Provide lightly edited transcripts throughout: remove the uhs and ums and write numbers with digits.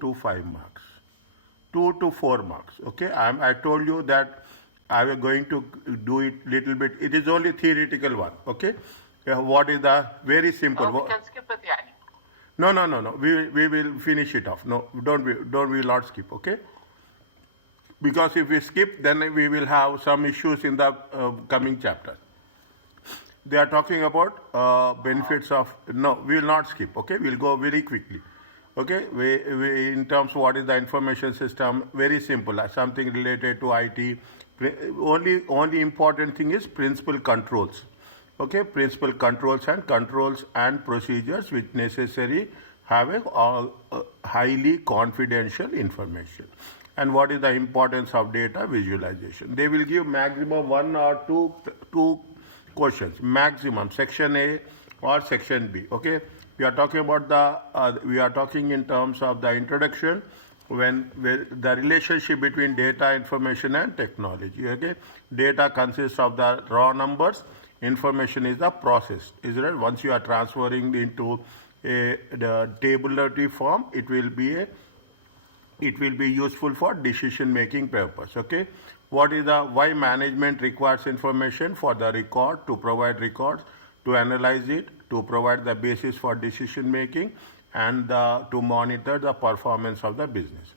to 5 marks. 2 to 4 marks. Okay, I told you that I was going to do it little bit. It is only theoretical one. Okay, what is the very simple? We can skip it, يعني. No. We will finish it off. No, we will not skip. Okay, because if we skip, then we will have some issues in the coming chapter. They are talking about benefits of. No, we will not skip. Okay, we'll go very quickly. Okay, we in terms of what is the information system, very simple, something related to IT. Only important thing is principal controls. Okay, principal controls and procedures which necessary have a highly confidential information. And what is the importance of data visualization? They will give maximum one or two questions, maximum, section A or section B. Okay, we are talking about we are talking in terms of the introduction, when the relationship between data, information and technology. Okay, data consists of the raw numbers, information is the process, is it right? Once you are transferring into the tabular form, it will be useful for decision making purpose. Okay, what is the why management requires information? For the record, to provide records, to analyze it, to provide the basis for decision making, and to monitor the performance of the business.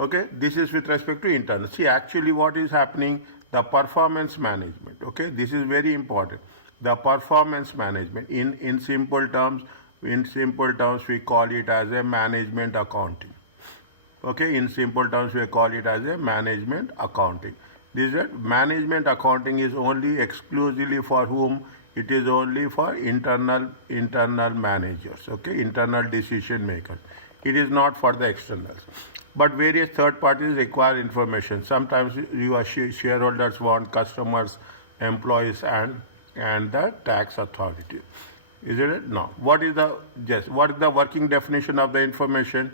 Okay, this is with respect to internal. See, actually what is happening, the performance management. Okay, this is very important. The performance management, in simple terms we call it as a management accounting. Okay, in simple terms we call it as a management accounting. This is management accounting is only exclusively for whom? It is only for internal managers. Okay, internal decision makers. It is not for the externals. But various third parties require information. Sometimes your shareholders want customers, employees, and the tax authority. Isn't it? No. What is the working definition of the information?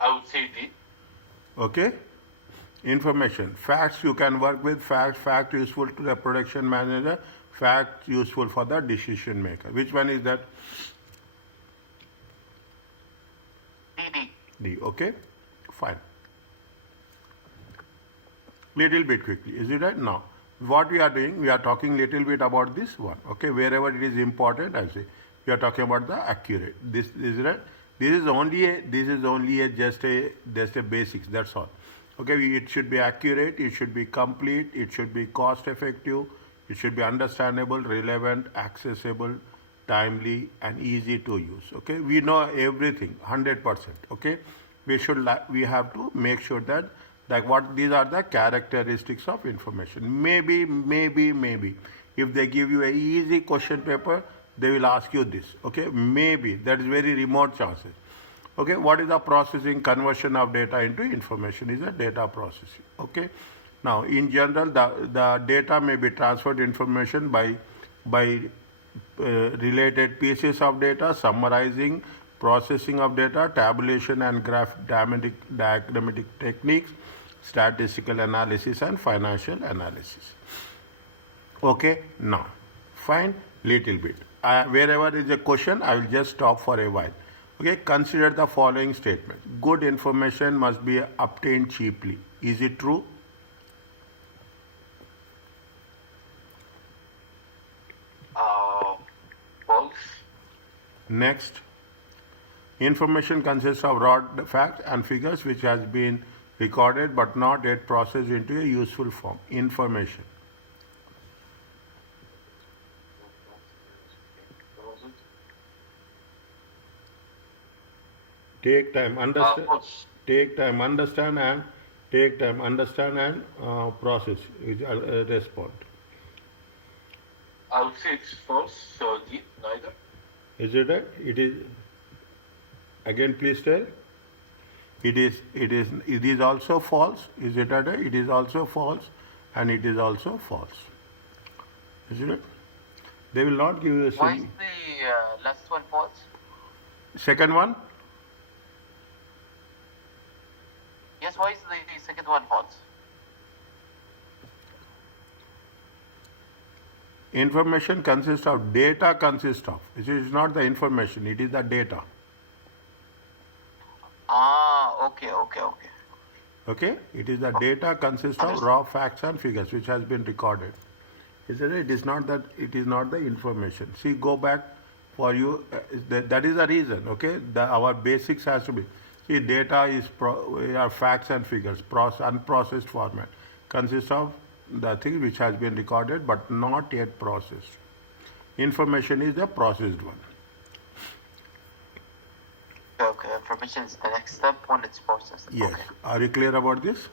I would say D. Okay. Information. Facts you can work with. Fact useful to the production manager. Fact useful for the decision maker. Which one is that? D. Okay. Fine. Little bit quickly. Is it right? Now, what we are doing, we are talking little bit about this one. Okay. Wherever it is important, I say we are talking about the accurate. This is right. This is only just a basics. That's all. Okay, it should be accurate, it should be complete, it should be cost effective, it should be understandable, relevant, accessible, timely, and easy to use. Okay, we know everything 100%. Okay, we have to make sure that what these are the characteristics of information. Maybe if they give you a easy question paper, they will ask you this. Okay, maybe that is very remote chances. Okay, what is the processing, conversion of data into information is a data processing. Okay, now in general the data may be transferred information by related pieces of data, summarizing, processing of data, tabulation and diagrammatic techniques, statistical analysis and financial analysis. Okay, now fine, little bit. Wherever is a question, I will just stop for a while. Okay, consider the following statement. Good information must be obtained cheaply. Is it true? False. Next. Information consists of raw facts and figures which has been recorded but not yet processed into a useful form. Information. Take time, understand. Understand and process. Respond. I would say it's false. So D, neither. Is it right? It is. Again, please tell. It is also false. Is it right? It is also false, and it is also false. Is it right? They will not give you a. Why is the last one false? Second one. Yes, why is the second one false? Information consists of, data consists of. It is not the information, it is the data. Okay. Okay? It is the data consists of raw facts and figures which has been recorded. Isn't it? It is not that, it is not the information. See, go back for you, that is the reason, okay? Our basics has to be, see, data is are facts and figures, unprocessed format, consists of the thing which has been recorded but not yet processed. Information is the processed one. Okay. Information is the next step when it's processed. Yes. Okay. Are you clear about this?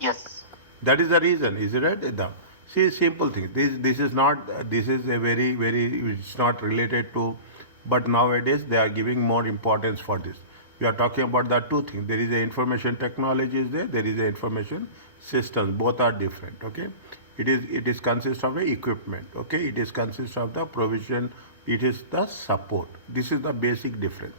Yes. That is the reason, is it right? See, simple thing. This is not, this is a very, it's not related to, but nowadays they are giving more importance for this. We are talking about the two things. There is a information technology is there is a information systems. Both are different, okay? It is consists of the equipment, okay? It is consists of the provision, it is the support. This is the basic difference.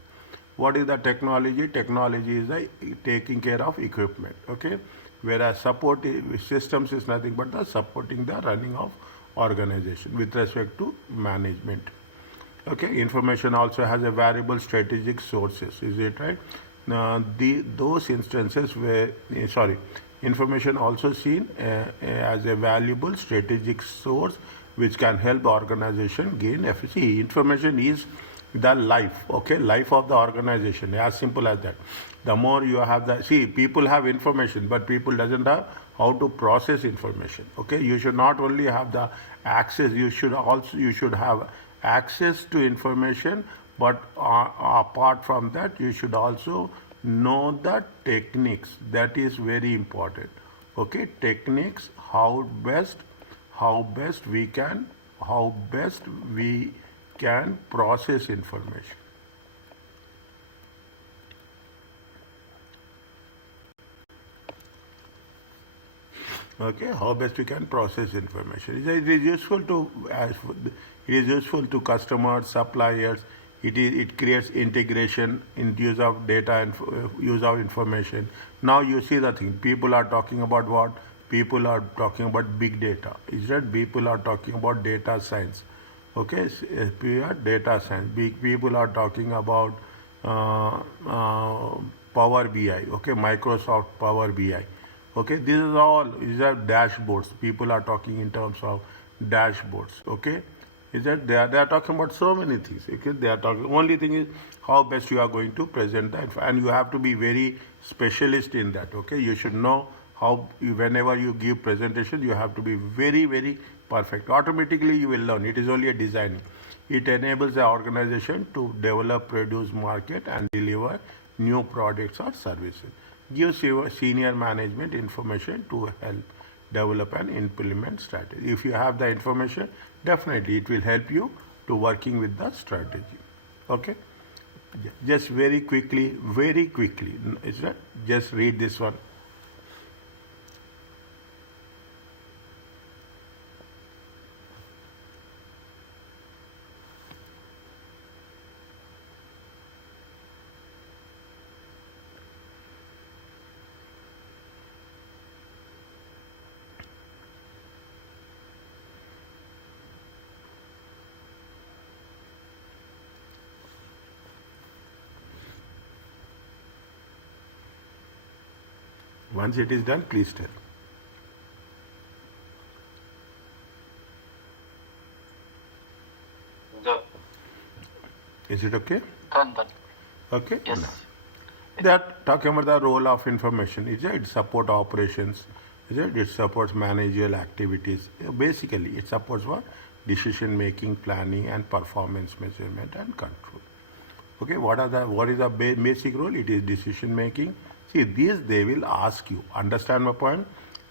What is the technology? Technology is the taking care of equipment, okay? Whereas support systems is nothing but the supporting the running of organization with respect to management. Okay, information also has a variable strategic sources. Is it right? Now, those instances where information also seen as a valuable strategic source which can help organization gain efficiency. Information is the life, okay, life of the organization, as simple as that. The more you have the, see, people have information, but people doesn't have how to process information, okay? You should not only have the access, you should have access to information, but apart from that, you should also know the techniques. That is very important, okay? Techniques, how best we can process information. Okay, how best we can process information. It is useful to customers, suppliers. It creates integration in use of data and use of information. Now you see the thing. People are talking about what? People are talking about big data. Is that people are talking about data science? Okay, data science. Big people are talking about Power BI. Okay, Microsoft Power BI. Okay, these are dashboards. People are talking in terms of dashboards. Okay, is that they are talking about so many things. Okay, they are talking. Only thing is how best you are going to present that, and you have to be very specialist in that. Okay, you should know how whenever you give presentation, you have to be very perfect. Automatically you will learn. It is only a designing. It enables the organization to develop, produce, market, and deliver new products or services. Gives your senior management information to help develop and implement strategy. If you have the information, definitely it will help you to working with the strategy. Okay? Just very quickly, is that? Just read this one. Once it is done, please tell. Done. Is it okay? Done. Okay? Yes. Now, they are talking about the role of information. Is it support operations? Is it? It supports managerial activities. Basically, it supports what? Decision making, planning, and performance measurement and control. Okay, what is the basic role? It is decision making. See, these they will ask you. Understand my point?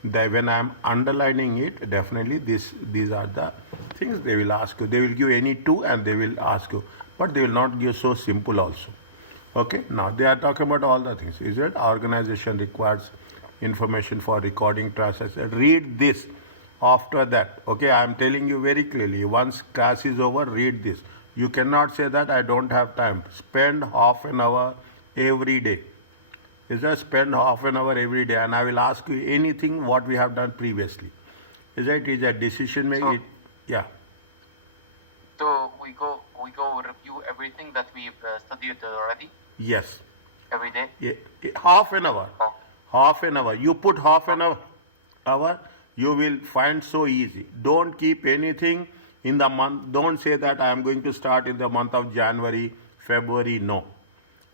When I am underlining it, definitely these are the things they will ask you. They will give any two and they will ask you, but they will not give so simple also. Okay, now they are talking about all the things. Is it organization requires information for recording process? Read this. After that, okay, I am telling you very clearly. Once class is over, read this. You cannot say that I don't have time. Spend half an hour every day. Is that spend half an hour every day, and I will ask you anything what we have done previously. Is that is a decision making? Yeah. So we go review everything that we've studied already Yes. every day. Half an hour. Oh, Half an hour. You put half an hour, you will find so easy. Don't keep anything in the month. Don't say that I am going to start in the month of January, February. No.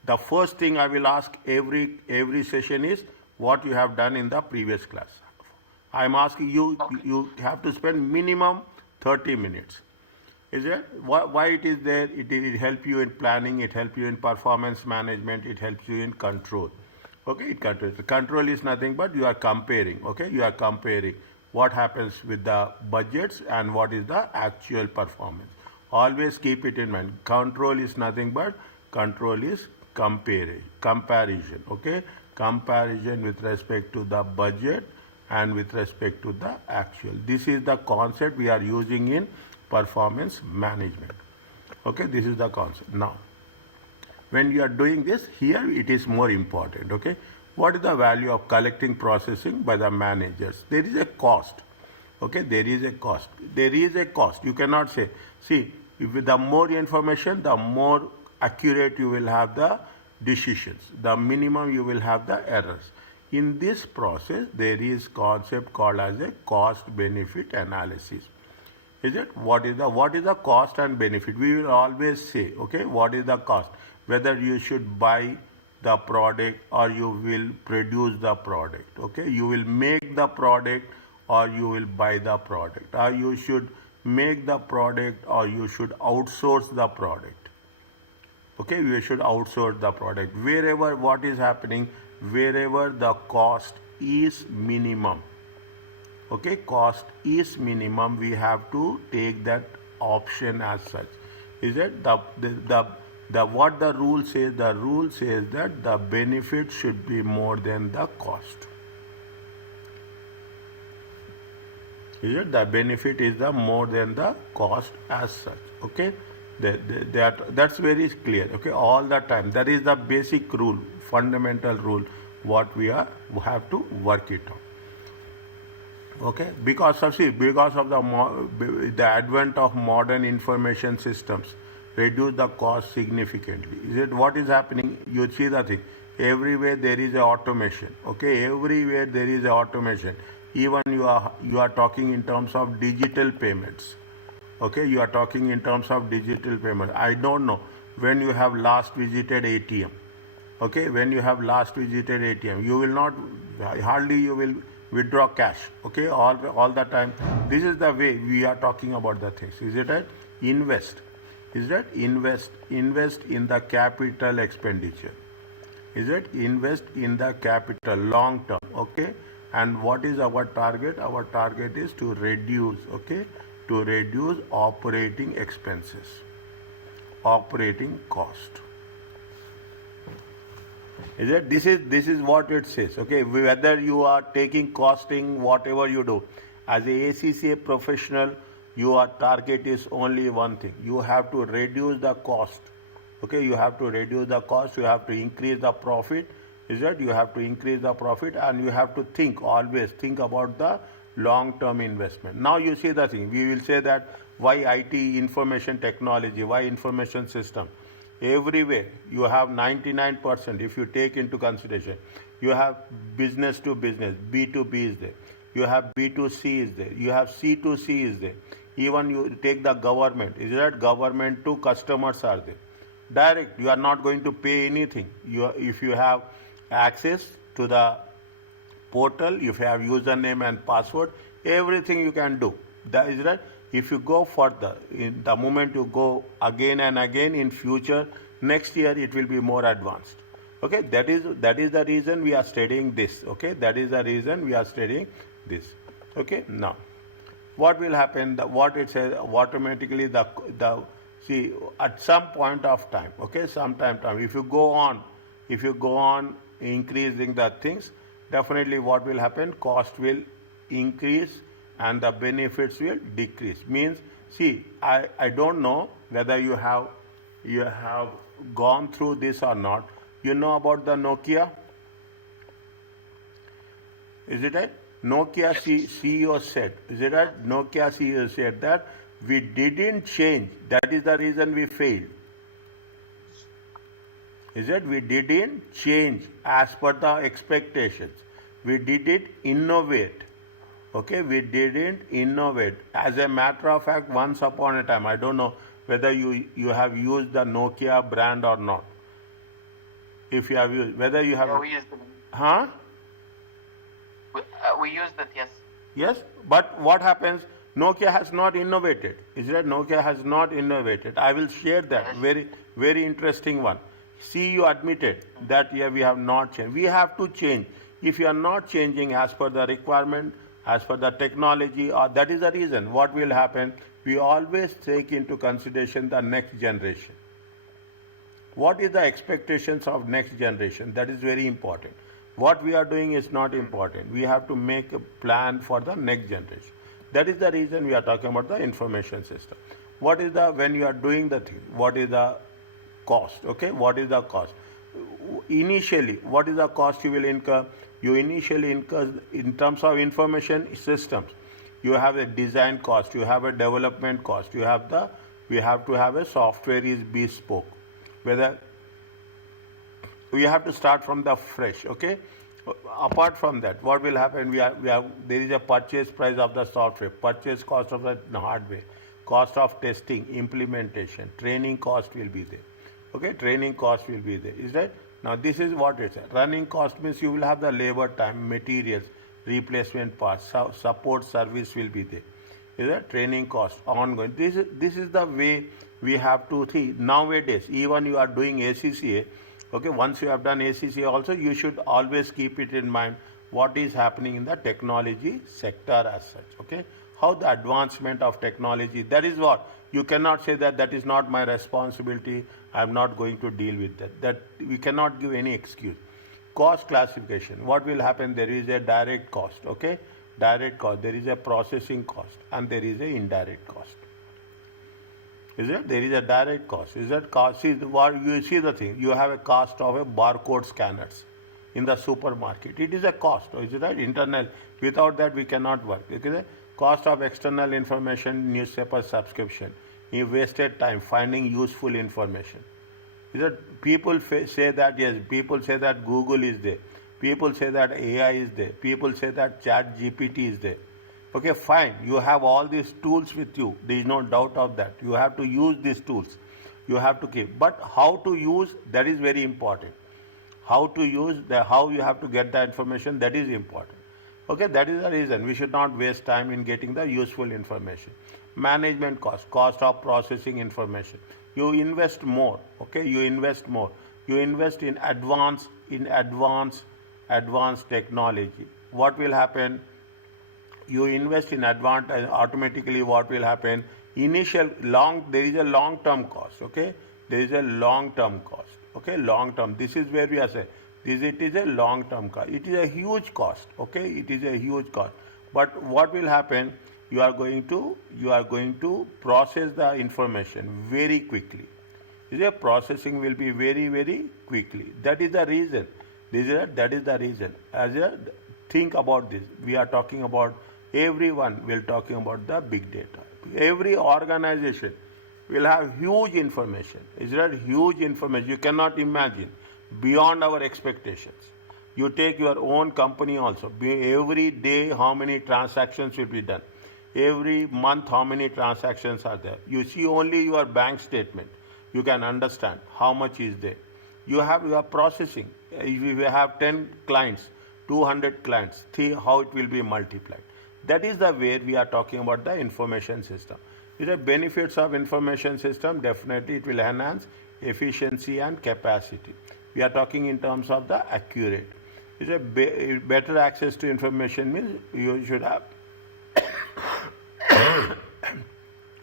The first thing I will ask every session is what you have done in the previous class. I am asking you, okay. you have to spend minimum 30 minutes. Is it? Why it is there? It help you in planning, it help you in performance management, it helps you in control. Okay, it controls. Control is nothing but you are comparing. Okay, you are comparing what happens with the budgets and what is the actual performance. Always keep it in mind. Control is nothing but control is comparison. Okay, comparison with respect to the budget and with respect to the actual. This is the concept we are using in performance management. Okay, this is the concept. Now, when you are doing this, here it is more important. Okay, what is the value of collecting processing by the managers? There is a cost. Okay, there is a cost. There is a cost. You cannot say, see, if the more information, the more accurate you will have the decisions. The minimum you will have the errors. In this process, there is concept called as a cost benefit analysis. Is it? What is the cost and benefit? We will always say, okay, what is the cost? Whether you should buy the product or you will produce the product. Okay, you will make the product or you will buy the product, or you should make the product or you should outsource the product. Okay, you should outsource the product. Wherever what is happening, wherever the cost is minimum. Okay, cost is minimum, we have to take that option as such. Is it the what the rule says? The rule says that the benefit should be more than the cost. Is it? The benefit is the more than the cost as such. Okay, that's very clear. Okay, all the time. That is the basic rule, fundamental rule. What we have to work it on. Okay, because of the advent of modern information systems reduce the cost significantly. Is it? What is happening? You see the thing. Everywhere there is a automation. Okay, everywhere there is a automation. Even you are talking in terms of digital payments. Okay, you are talking in terms of digital payment. I don't know when you have last visited ATM. Okay, when you have last visited ATM, you will not hardly you will withdraw cash. Okay, all the time. This is the way we are talking about the things. Is it right? Invest. Is that invest in the capital expenditure? Is it? Invest in the capital long term. Okay, and what is our target? Our target is to reduce. Okay, to reduce operating expenses, operating cost. Is it? This is what it says. Okay, whether you are taking costing, whatever you do, as a ACCA professional, your target is only one thing. You have to reduce the cost. Okay, you have to reduce the cost. You have to increase the profit. Is that? You have to increase the profit, and you have to always think about the long-term investment. Now you see the thing. We will say that why IT, information technology, why information system. Everywhere you have 99%. If you take into consideration, you have business to business, B2B is there. You have B2C is there. You have C2C is there. Even you take the government. Is that government to customers are there? Direct. You are not going to pay anything. If you have access to the portal, if you have username and password, everything you can do. That is right. If you go further, in the moment you go again and again in future, next year it will be more advanced. Okay, that is the reason we are studying this. Okay, that is the reason we are studying this. Okay, now what will happen? What it says automatically the see at some point of time. Okay, sometime time. If you go on increasing the things, definitely what will happen? Cost will increase and the benefits will decrease. Means, see, I don't know whether you have gone through this or not. You know about the Nokia? Is it right? Nokia Yes. CEO said, is it right? Nokia CEO said that we didn't change. That is the reason we failed. Is it? We didn't change as per the expectations. We didn't innovate. Okay, we didn't innovate. As a matter of fact, once upon a time, I don't know whether you have used the Nokia brand or not. If you have used, whether you have, Yeah, we used it. huh? We used it. Yes. Yes, but what happens? Nokia has not innovated. Is that Nokia has not innovated? I will share that. Yes. Very interesting one. See, you admitted that yeah, we have not changed. We have to change. If you are not changing as per the requirement, as per the technology, or that is the reason. What will happen? We always take into consideration the next generation. What is the expectations of next generation? That is very important. What we are doing is not important. We have to make a plan for the next generation. That is the reason we are talking about the information system. What is the, when you are doing the thing, what is the cost? Okay, what is the cost? Initially, what is the cost you will incur? You initially incur in terms of information systems. You have a design cost, you have a development cost, you have the, we have to have a software is bespoke. Whether we have to start from the fresh, okay? Apart from that, what will happen? There is a purchase price of the software, purchase cost of the hardware, cost of testing, implementation, training cost will be there. Okay, training cost will be there. Is that? Now this is what it's at. Running cost means you will have the labor time, materials, replacement parts, support service will be there. Is that training cost ongoing? This is the way we have to see. Nowadays, even you are doing ACCA, okay, once you have done ACCA also, you should always keep it in mind what is happening in the technology sector as such, okay? How the advancement of technology, that is what, you cannot say that that is not my responsibility, I am not going to deal with that. That we cannot give any excuse. Cost classification, what will happen? There is a direct cost, okay? Direct cost, there is a processing cost, and there is a indirect cost. Is it? There is a direct cost. Is that cost? See, what you see the thing. You have a cost of a barcode scanners in the supermarket. It is a cost. Is it right? Internal. Without that, we cannot work. Okay? Cost of external information, newspaper subscription. You wasted time finding useful information. Is that people say that yes, people say that Google is there. People say that AI is there. People say that Chat GPT is there. Okay, fine. You have all these tools with you. There is no doubt of that. You have to use these tools. You have to keep. But how to use, that is very important. How to use, how you have to get the information, that is important. Okay, that is the reason. We should not waste time in getting the useful information. Management cost, cost of processing information. You invest more. Okay, you invest more. You invest in advanced technology. What will happen? You invest in advanced, automatically what will happen? There is a long-term cost, okay? There is a long-term cost, okay? Long-term, this is where we are saying, it is a long-term cost. It is a huge cost, okay? It is a huge cost. But what will happen? You are going to process the information very quickly. Processing will be very quickly. That is the reason. That is the reason. Think about this. We are talking about, everyone will talking about the big data. Every organization will have huge information. Is that huge information? You cannot imagine, beyond our expectations. You take your own company also. Every day, how many transactions will be done? Every month, how many transactions are there? You see only your bank statement. You can understand how much is there. You have your processing. If you have 10 clients, 200 clients, see how it will be multiplied. That is the way we are talking about the information system. The benefits of information system, definitely it will enhance efficiency and capacity. We are talking in terms of the accurate. Better access to information means you should have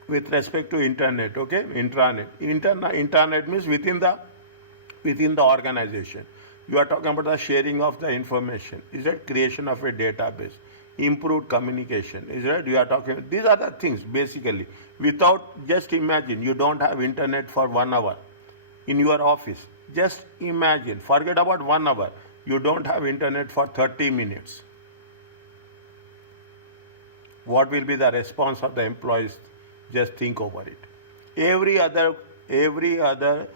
with respect to internet, okay? Intranet. Internet means within the organization. You are talking about the sharing of the information. Is that creation of a database? Improved communication. Is that you are talking? These are the things basically. Without, just imagine, you don't have internet for 1 hour in your office. Just imagine. Forget about 1 hour. You don't have internet for 30 minutes. what will be the response of the employees? Just think over it. Every other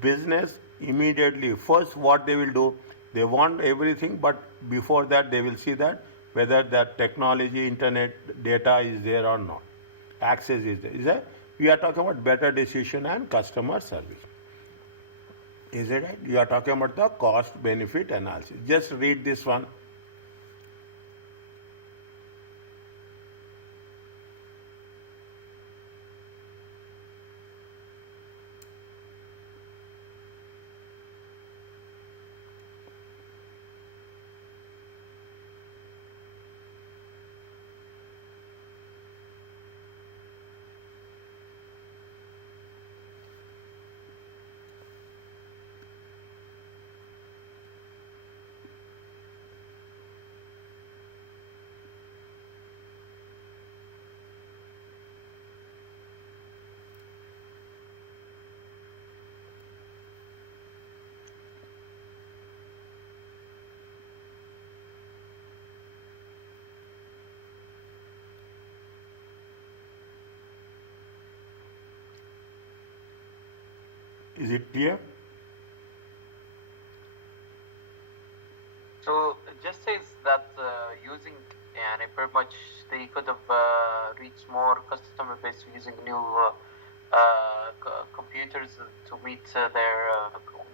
business immediately first what they will do, they want everything, but before that they will see that whether that technology, internet, data is there or not. Access is there. Is that we are talking about better decision and customer service. Is it right? You are talking about the cost benefit analysis. Just read this one. Is it clear? So it just says that using pretty much they could have reached more customer base using new computers to meet their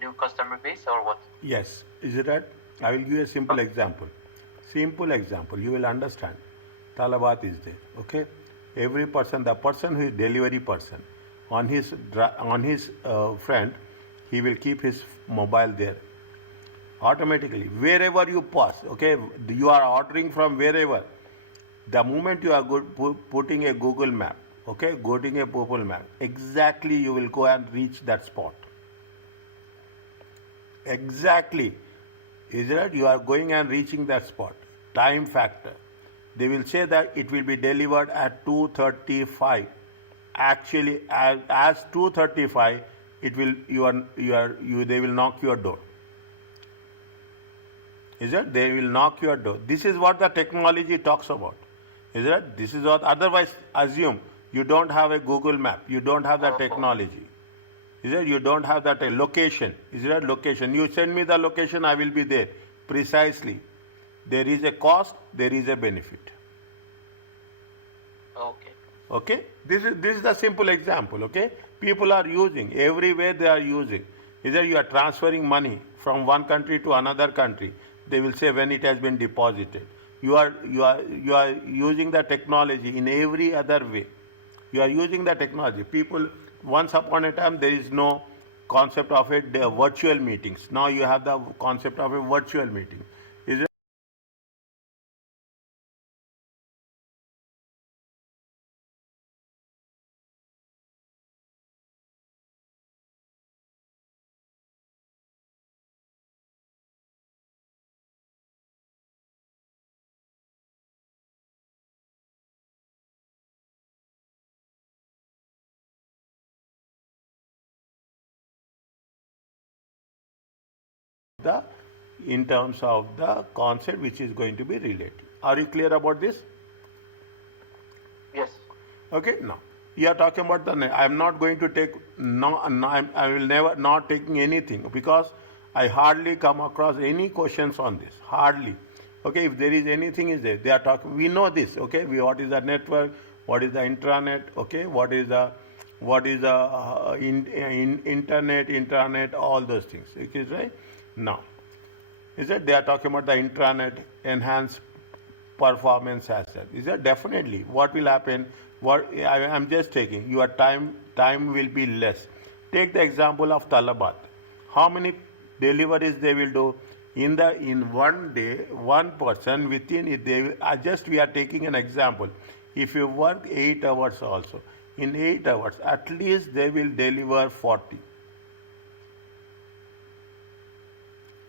new customer base, or what? Yes. Is it right? I will give you a simple example. Simple example. You will understand. Talabat is there. Okay. Every person, the person who is delivery person, on his friend, he will keep his mobile there. Automatically, wherever you pass, okay, you are ordering from wherever. The moment you are putting a Google map, okay, going a Google map, exactly you will go and reach that spot. Exactly. Is it? You are going and reaching that spot. Time factor. They will say that it will be delivered at 2:35. Actually, as 2:35, it will they will knock your door. Is it? They will knock your door. This is what the technology talks about. Is it? This is what. Otherwise, assume you don't have a Google map. You don't have the technology. Is it? You don't have that location. Is it? Location. You send me the location, I will be there. Precisely. There is a cost, there is a benefit. Okay. Okay? This is the simple example, okay? People are using, everywhere they are using. Either you are transferring money from one country to another country, they will say when it has been deposited. You are using the technology in every other way. You are using the technology. People, once upon a time, there is no concept of it, virtual meetings. Now you have the concept of a virtual meeting. Is it? In terms of the concept which is going to be related. Are you clear about this? Yes. Okay, now you are talking about I am not going to take I will never not taking anything because I hardly come across any questions on this. Hardly. Okay, if there is anything is there, they are talking. We know this. Okay, what is the network? What is the intranet? Okay, what is the internet? All those things. It is right now. Is it? They are talking about the intranet enhanced performance asset. Is that definitely what will happen? I am just taking your time will be less. Take the example of Talabat. How many deliveries they will do in one day? One person within it they will we are taking an example. If you work 8 hours also, in 8 hours at least they will deliver 40.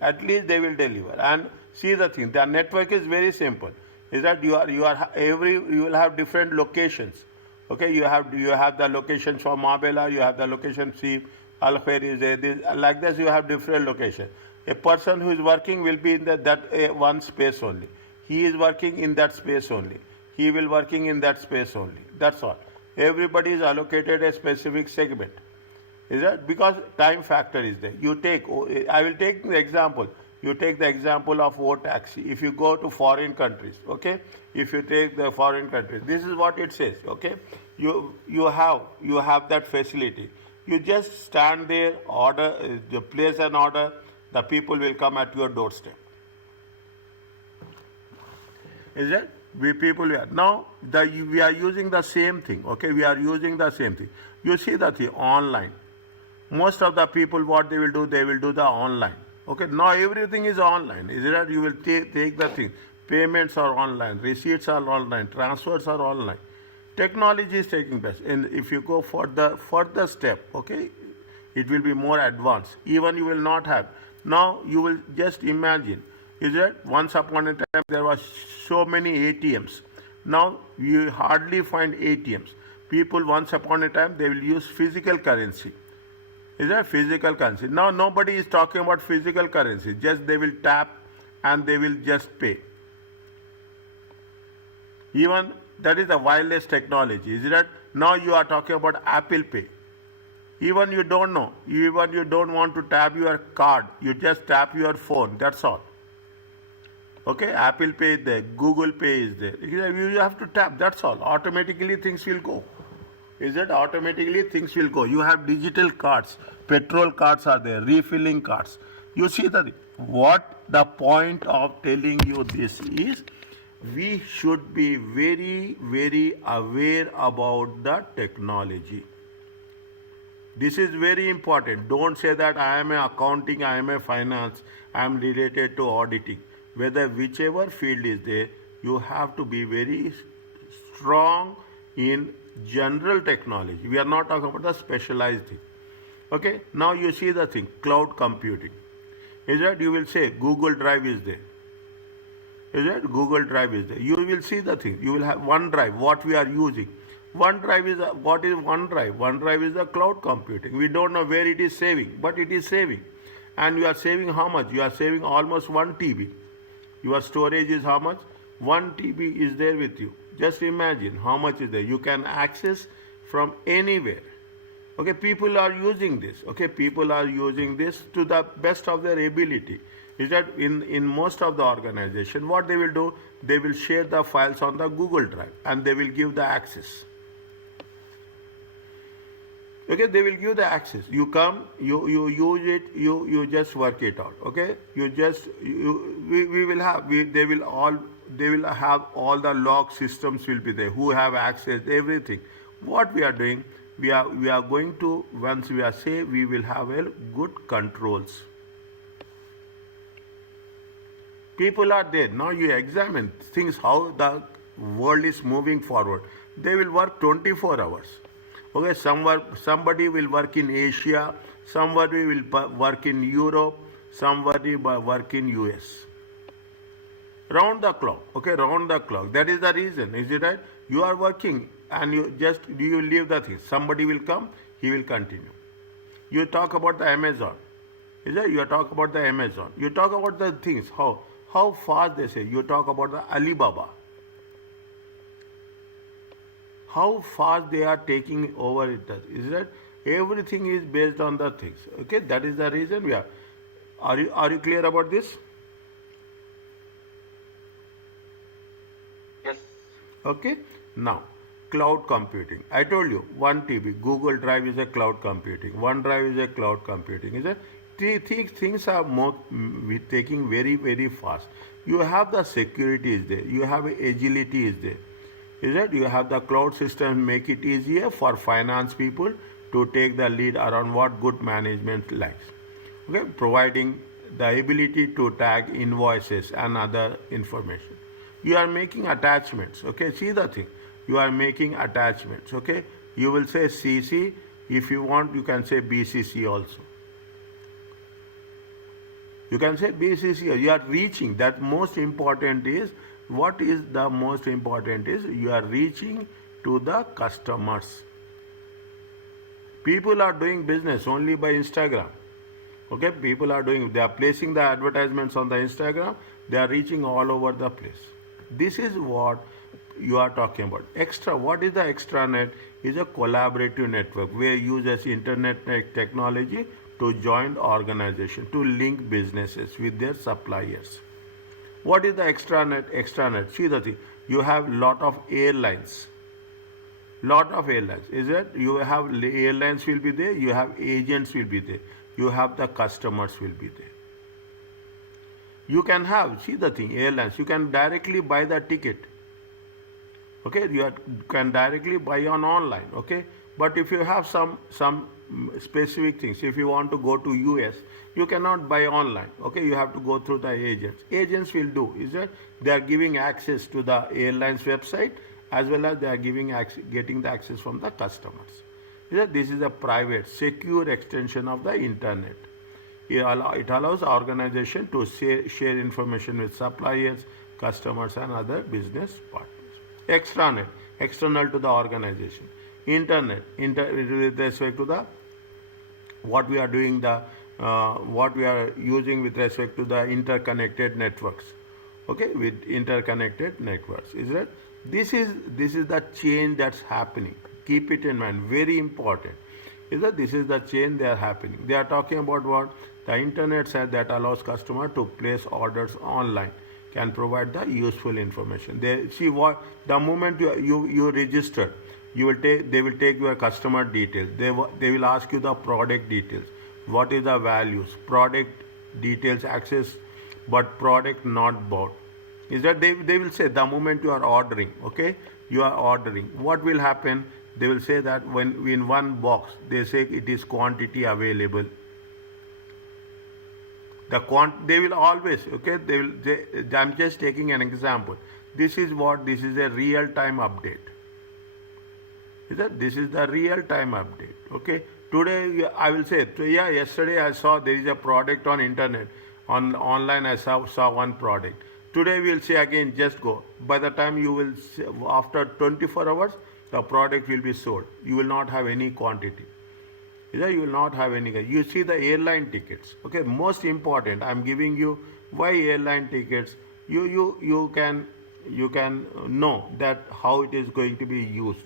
At least they will deliver. And see the thing, the network is very simple. Is that you will have different locations. Okay, you have the locations for Marbella, you have the location C, Al Khair is there. Like this, you have different locations. A person who is working will be in that one space only. He is working in that space only. he will working in that space only. That's all. Everybody is allocated a specific segment. Is that because time factor is there? You take, I will take the example. You take the example of O taxi. If you go to foreign countries, okay? If you take the foreign countries, this is what it says, okay? You have that facility. You just stand there, order, you place an order, the people will come at your doorstep. Is it? We people we are now we are using the same thing. Okay, we are using the same thing. You see that the online. Most of the people, what they will do the online. Okay, now everything is online. Is it that you will take the thing? Payments are online, receipts are online, transfers are online. Technology is taking place. And if you go for the further step, okay, it will be more advanced. Even you will not have. Now you will just imagine. Is it? Once upon a time there was so many ATMs. Now you hardly find ATMs. People once upon a time they will use physical currency. Is that physical currency? Now nobody is talking about physical currency. Just they will tap and they will just pay. Even that is the wireless technology. Is that now you are talking about Apple Pay? Even you don't know. Even you don't want to tap your card. You just tap your phone. That's all. Okay, Apple Pay is there, Google Pay is there. You have to tap, that's all. Automatically things will go. Is it? Automatically things will go. You have digital cards, petrol cards are there, refilling cards. You see that what the point of telling you this is, we should be very, very aware about the technology. This is very important. Don't say that I am a accounting, I am a finance, I am related to auditing. Whether whichever field is there, you have to be very strong in general technology. We are not talking about the specialized thing. Okay, now you see the thing, cloud computing. Is that you will say Google Drive is there. Is that Google Drive is there. You will see the thing. You will have OneDrive, what we are using. OneDrive is what is OneDrive? OneDrive is the cloud computing. We don't know where it is saving, but it is saving. And you are saving how much? You are saving almost 1 TB. Your storage is how much? 1 TB is there with you. Just imagine how much is there. You can access from anywhere. Okay, people are using this. Okay, people are using this to the best of their ability. Is that in most of the organization, what they will do, they will share the files on the Google Drive and they will give the access. Okay, they will give the access. You come, you use it, you just work it out. Okay, we will have, they will have all the log systems will be there. Who have access, everything. What we are doing, we are going to, once we are safe, we will have a good controls. People are there. Now you examine things, how the world is moving forward. They will work 24 hours. Okay, somebody will work in Asia, somebody will work in Europe, somebody will work in US. Round the clock, okay, round the clock. That is the reason, is it right? You are working and you leave the thing. Somebody will come, he will continue. You talk about the Amazon, is it? You talk about the Amazon. You talk about the things, how fast they say. You talk about the Alibaba. How fast they are taking over it. Is that everything is based on the things. Okay, that is the reason we are. Are you clear about this? Yes. Okay. Now, cloud computing. I told you 1 TB. Google Drive is a cloud computing. OneDrive is a cloud computing. Is it? Things are more taking very, very fast. You have the security is there. You have agility is there. Is that you have the cloud system make it easier for finance people to take the lead around what good management likes. Okay, providing the ability to tag invoices and other information. You are making attachments. Okay, see the thing. You are making attachments. Okay, you will say CC. If you want, you can say BCC also. You can say BCC. You are reaching. That most important is. What is the most important is you are reaching to the customers. People are doing business only by Instagram. Okay, people are they are placing the advertisements on the Instagram, they are reaching all over the place. This is what you are talking about. Extra, what is the extranet? Is a collaborative network where users internet technology to join organization to link businesses with their suppliers. What is the extranet? Extranet. See the thing. You have lot of airlines. Lot of airlines. Is it? You have airlines will be there. You have agents will be there. You have the customers will be there. You can have, see the thing, airlines. You can directly buy the ticket. Okay, can directly buy on online. Okay, but if you have some specific things, if you want to go to US, you cannot buy online. Okay, you have to go through the agents. Agents will do is that they are giving access to the airlines website as well as they are getting the access from the customers. This is a private, secure extension of the internet. It allows organization to share information with suppliers, customers, and other business partners. Extranet, external to the organization. Internet, with respect to the what we are doing, what we are using with respect to the interconnected networks. Okay, with interconnected networks. Is that this is the change that's happening. Keep it in mind. Very important. Is that this is the change they are happening. They are talking about what? The internet site that allows customer to place orders online can provide the useful information. They see what the moment you register, they will take your customer details. They will ask you the product details. What is the values? Product details access, but product not bought. Is that they will say the moment you are ordering, okay, you are ordering. What will happen? They will say that when in one box they say it is quantity available. They will always, okay, I'm just taking an example. This is a real time update. This is the real time update. Okay, today I will say, yeah, yesterday I saw there is a product on internet, online I saw one product. Today we will say again, just go. By the time you will see, after 24 hours, the product will be sold. You will not have any quantity. You will not have any. You see the airline tickets. Okay, most important. I'm giving you why airline tickets. You can know that how it is going to be used.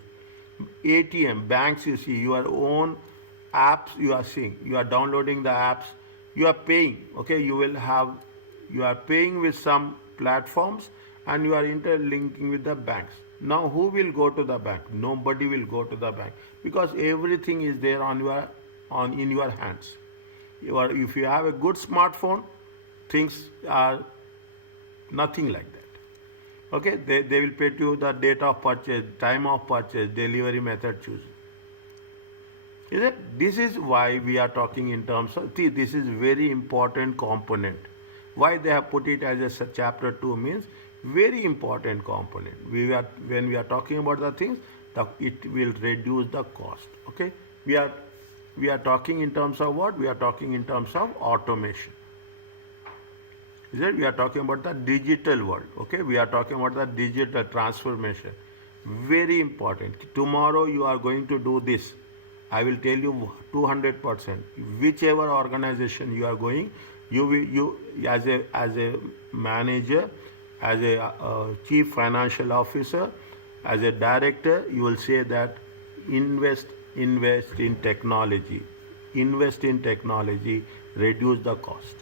ATM, banks. You see your own apps. You are seeing. You are downloading the apps. You are paying. Okay, you are paying with some platforms and you are interlinking with the banks. Now who will go to the bank? Nobody will go to the bank because everything is there in your hands. If you have a good smartphone, things are nothing like that. Okay, they will pay to you the date of purchase, time of purchase, delivery method chosen. This is why we are talking in terms of, see, this is very important component. Why they have put it as a chapter 2 means very important component. When we are talking about the things, it will reduce the cost. Okay, we are talking in terms of what? We are talking in terms of automation. We are talking about the digital world. Okay, we are talking about the digital transformation. Very important. Tomorrow you are going to do this. I will tell you 200%. Whichever organization you are going, you as a manager, as a chief financial officer, as a director, you will say that invest in technology. Invest in technology, reduce the cost.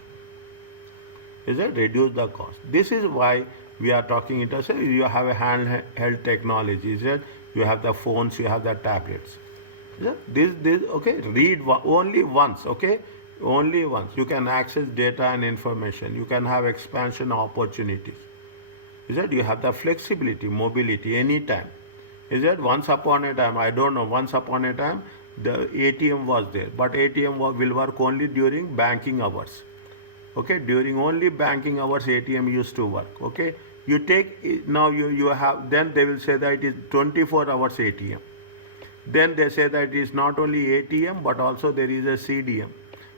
Reduce the cost. This is why we are talking in terms of you have a handheld technology. You have the phones, you have the tablets. This okay, read only once, okay? Only once. You can access data and information. You can have expansion opportunities. You have the flexibility, mobility anytime. Once upon a time, I don't know, once upon a time, the ATM was there, but ATM will work only during banking hours. Okay, during only banking hours, ATM used to work. Okay, you take, now you have, then they will say that it is 24 hours ATM. Then they say that it is not only ATM, but also there is a CDM.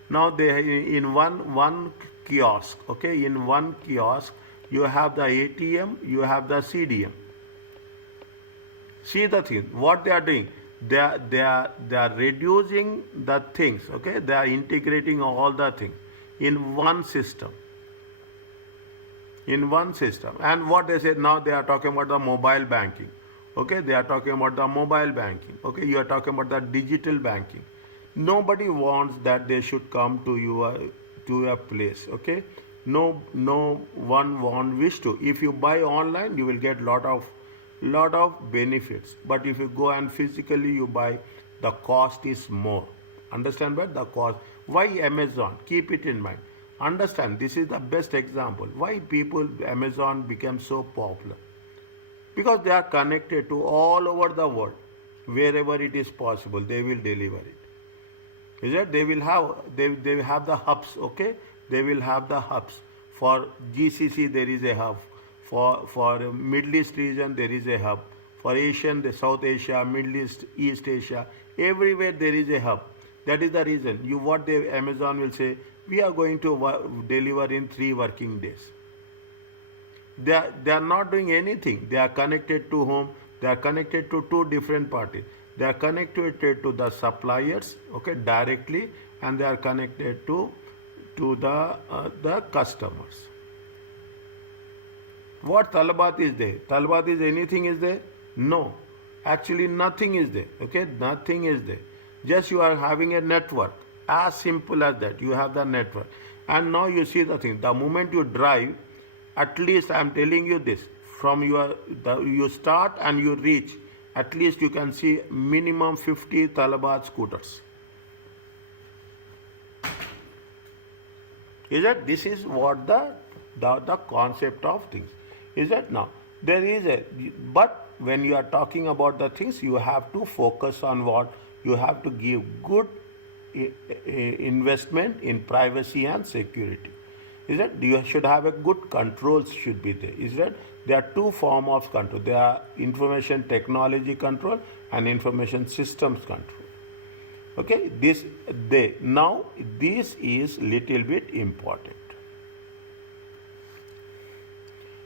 Now they in one kiosk, okay, in one kiosk, you have the ATM, you have the CDM. See the thing, what they are doing, they are reducing the things, okay, they are integrating all the things in one system. in one system. And what they say now, they are talking about the mobile banking. Okay, they are talking about the mobile banking. Okay, you are talking about the digital banking. Nobody wants that they should come to your place. Okay, no one wish to. If you buy online, you will get lot of benefits. But if you go and physically you buy, the cost is more. Understand that the cost. Why Amazon? Keep it in mind. Understand, this is the best example. Why Amazon became so popular? Because they are connected to all over the world. Wherever it is possible, they will deliver it. Is that they will have the hubs, okay? They will have the hubs. For GCC there is a hub. For Middle East region there is a hub. For Asian, the South Asia, Middle East, East Asia, everywhere there is a hub. That is the reason. Amazon will say, we are going to deliver in 3 working days. They are not doing anything. They are connected to whom? They are connected to 2 different parties. They are connected to the suppliers, okay, directly, and they are connected to the customers. What talabat is there? Talabat is anything is there? No. Actually nothing is there. Okay, nothing is there. Just you are having a network. As simple as that. You have the network. And now you see the thing. The moment you drive, at least I am telling you this, from you start and you reach, at least you can see minimum 50 Talabat scooters. Is that this is what the concept of things. Is that now? There is but when you are talking about the things, you have to focus on what? You have to give good investment in privacy and security. Is that you should have a good controls should be there. Is that there are 2 forms of control. There are information technology control and information systems control. Okay, this is little bit important.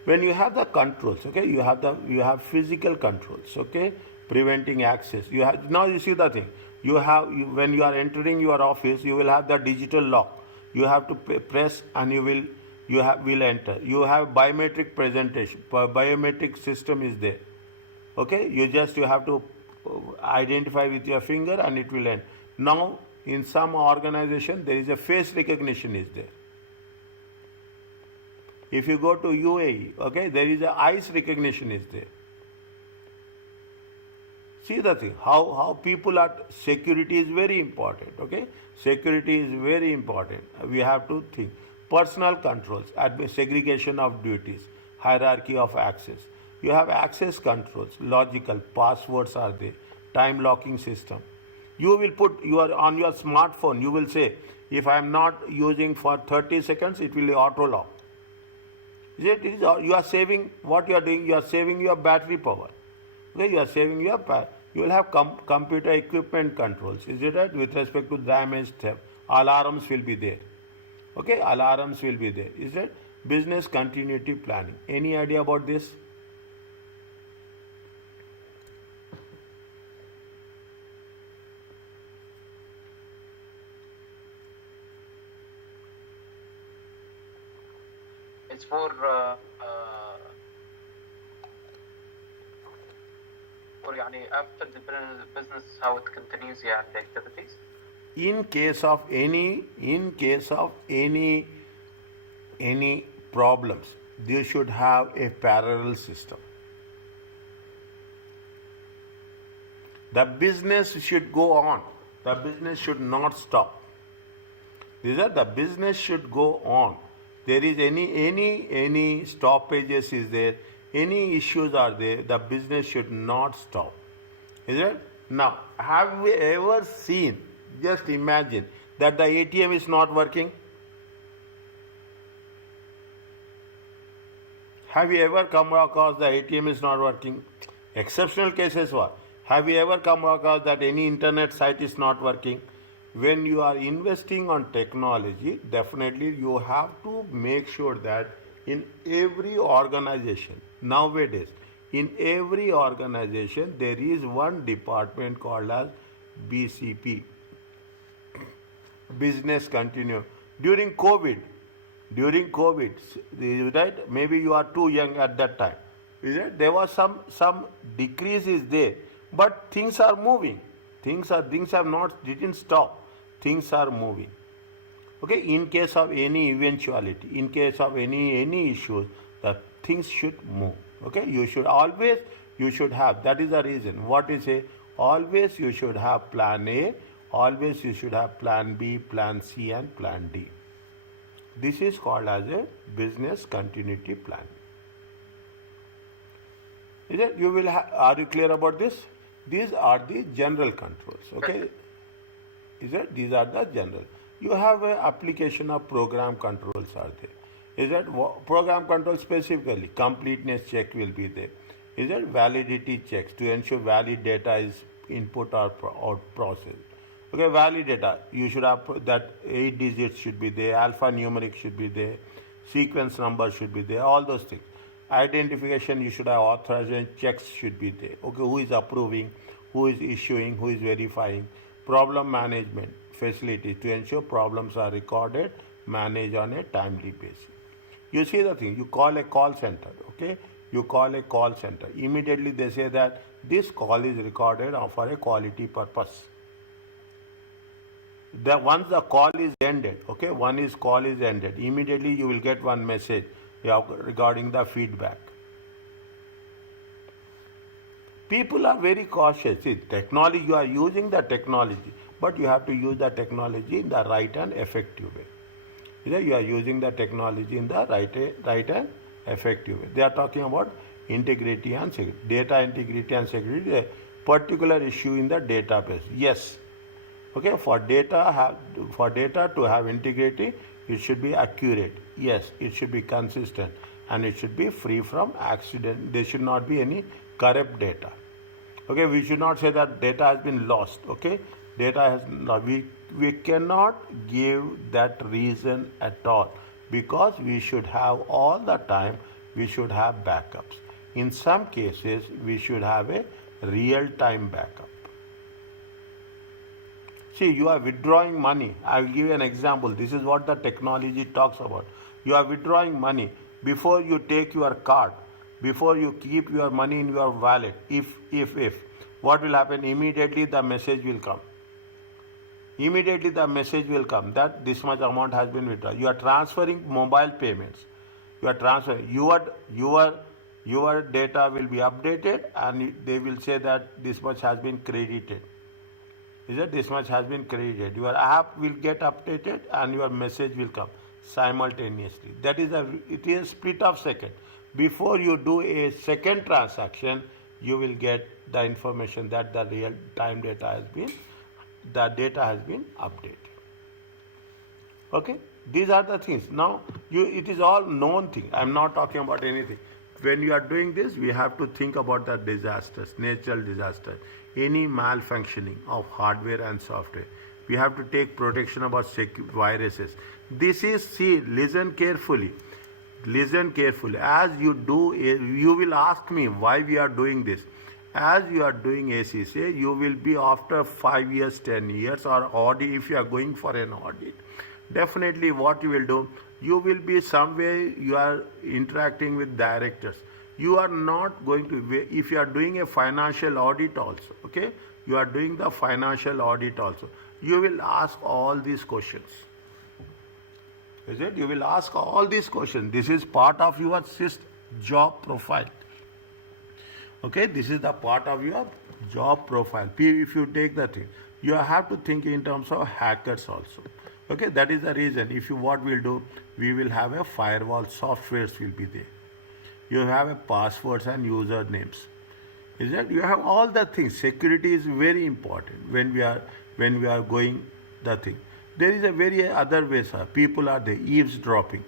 When you have the controls, okay, you have physical controls, okay, preventing access. Now you see the thing. When you are entering your office, you will have the digital lock. You have to press and you will enter. You have biometric presentation. Biometric system is there. Okay, you have to identify with your finger and it will end. Now in some organization there is a face recognition is there. If you go to UAE, okay, there is a eyes recognition is there. See the thing, how people are, security is very important, okay? Security is very important. We have to think. Personal controls, segregation of duties, hierarchy of access. You have access controls, logical, passwords are there, time locking system. You will put on your smartphone, you will say, if I am not using for 30 seconds, it will auto lock. You are saving, what you are doing, you are saving your battery power. Okay, you are saving your power. You will have computer equipment controls. Is it right? With respect to damage, theft. Alarms will be there. Okay, alarms will be there. Is it? Business continuity planning. Any idea about this? It's for after the business, how it continues, the activities. In case of any problems, they should have a parallel system. The business should go on. The business should not stop. The business should go on. There is any stoppages is there, any issues are there, the business should not stop. Is it? Now, have we ever seen, just imagine, that the ATM is not working? Have you ever come across the ATM is not working? Exceptional cases what? Have you ever come across that any internet site is not working? When you are investing on technology, definitely you have to make sure that in every organization, nowadays, in every organization, there is one department called as BCP, Business Continuum. During COVID, During COVID, right? Maybe you are too young at that time. Is it? There was some decrease is there, but things are moving. Things have not didn't stop. Things are moving. Okay. In case of any eventuality, in case of any issues, the things should move. Okay. You should have. That is the reason. What is a always you should have plan A. Always you should have plan B, plan C, and plan D. This is called as a business continuity plan. Is it? Are you clear about this? These are the general controls. Okay. Is it? These are the general. You have a application of program controls are there. Is it? Program control specifically completeness check will be there. Is it? Validity checks to ensure valid data is input or processed. Okay, valid data. You should have that 8 digits should be there, alphanumeric should be there, sequence number should be there, all those things. Identification, you should have authorization checks should be there. Okay, who is approving, who is issuing, who is verifying. Problem management facilities to ensure problems are recorded, managed on a timely basis. You see the thing, you call a call center, okay? You call a call center. Immediately they say that this call is recorded for a quality purpose. Once the call is ended, okay, call is ended, immediately you will get one message regarding the feedback. People are very cautious. See, technology, you are using the technology, but you have to use the technology in the right and effective way. You are using the technology in the right and effective way. They are talking about integrity and security. Data integrity and security, a particular issue in the database. Yes. Okay, for data to have integrity, it should be accurate. Yes, it should be consistent and it should be free from accident. There should not be any corrupt data. Okay, we should not say that data has been lost. Okay, data has not. We cannot give that reason at all because we should have all the time. We should have backups. In some cases, we should have a real-time backup. See, you are withdrawing money. I will give you an example. This is what the technology talks about. You are withdrawing money. Before you take your card, before you keep your money in your wallet, if, what will happen? Immediately the message will come. Immediately the message will come that this much amount has been withdrawn. You are transferring mobile payments. You are transferring. Your data will be updated and they will say that this much has been credited. Is that this much has been credited? Your app will get updated and your message will come simultaneously. It is a split of second. Before you do a second transaction, you will get the information that the real time data has been updated. Okay, these are the things. Now it is all known thing. I am not talking about anything. When you are doing this, we have to think about the disasters, natural disasters, any malfunctioning of hardware and software. We have to take protection about viruses. This is, listen carefully. Listen carefully. As you do, you will ask me why we are doing this. As you are doing ACCA, you will be after 5 years, 10 years or audit, if you are going for an audit. Definitely what you will do, you will be somewhere you are interacting with directors. You are not going to, if you are doing a financial audit also, okay, you are doing the financial audit also, you will ask all these questions. Is it? You will ask all these questions. This is part of your job profile. Okay, this is the part of your job profile. If you take that thing, you have to think in terms of hackers also. Okay, that is the reason. What we'll do, we will have a firewall, softwares will be there. You have a passwords and usernames. Is that? You have all the things. Security is very important when we are going the thing. There is a very other way, sir. People are there eavesdropping.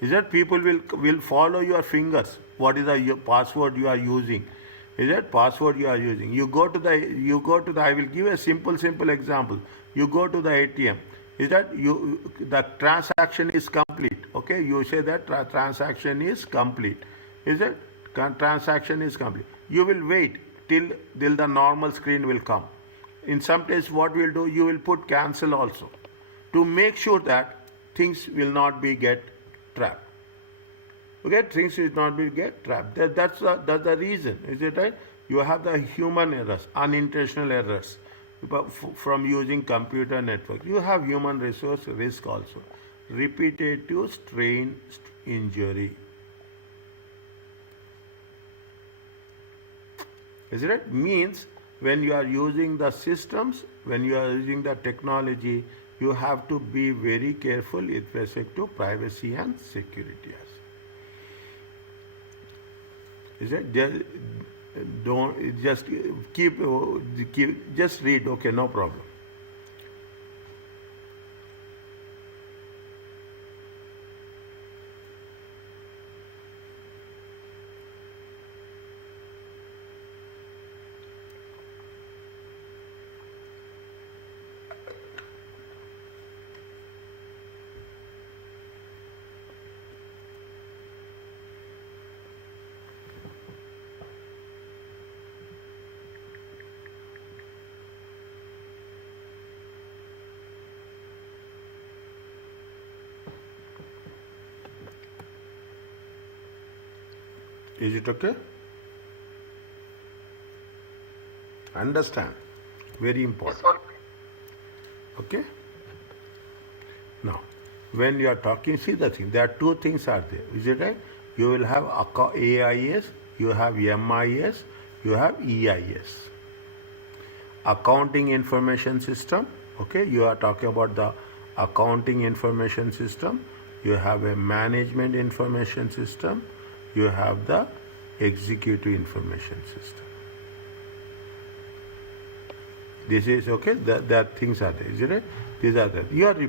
Is that? People will follow your fingers. What is the password you are using? Is that password you are using? You go to the. I will give a simple example. You go to the ATM. Is that the transaction is complete? Okay, you say that transaction is complete. Is it? Transaction is complete. You will wait till the normal screen will come. In some cases, what we will do, you will put cancel also, to make sure that things will not be get trapped. Okay, things will not be get trapped. That's the reason, is it right? You have the human errors, unintentional errors, from using computer network. You have human resource risk also, repetitive strain injury. Is it right? Means when you are using the systems, when you are using the technology, you have to be very careful with respect to privacy and security. Is it? Don't just keep just read. Okay, no problem. Is it okay? Understand? Very important. Okay? Now, when you are talking, see the thing, there are two things are there. Is it right? You will have AIS, you have MIS, you have EIS. Accounting information system, okay? You are talking about the accounting information system. You have a management information system. You have the executive information system. This is okay. That things are there. Is it right? These are there. You are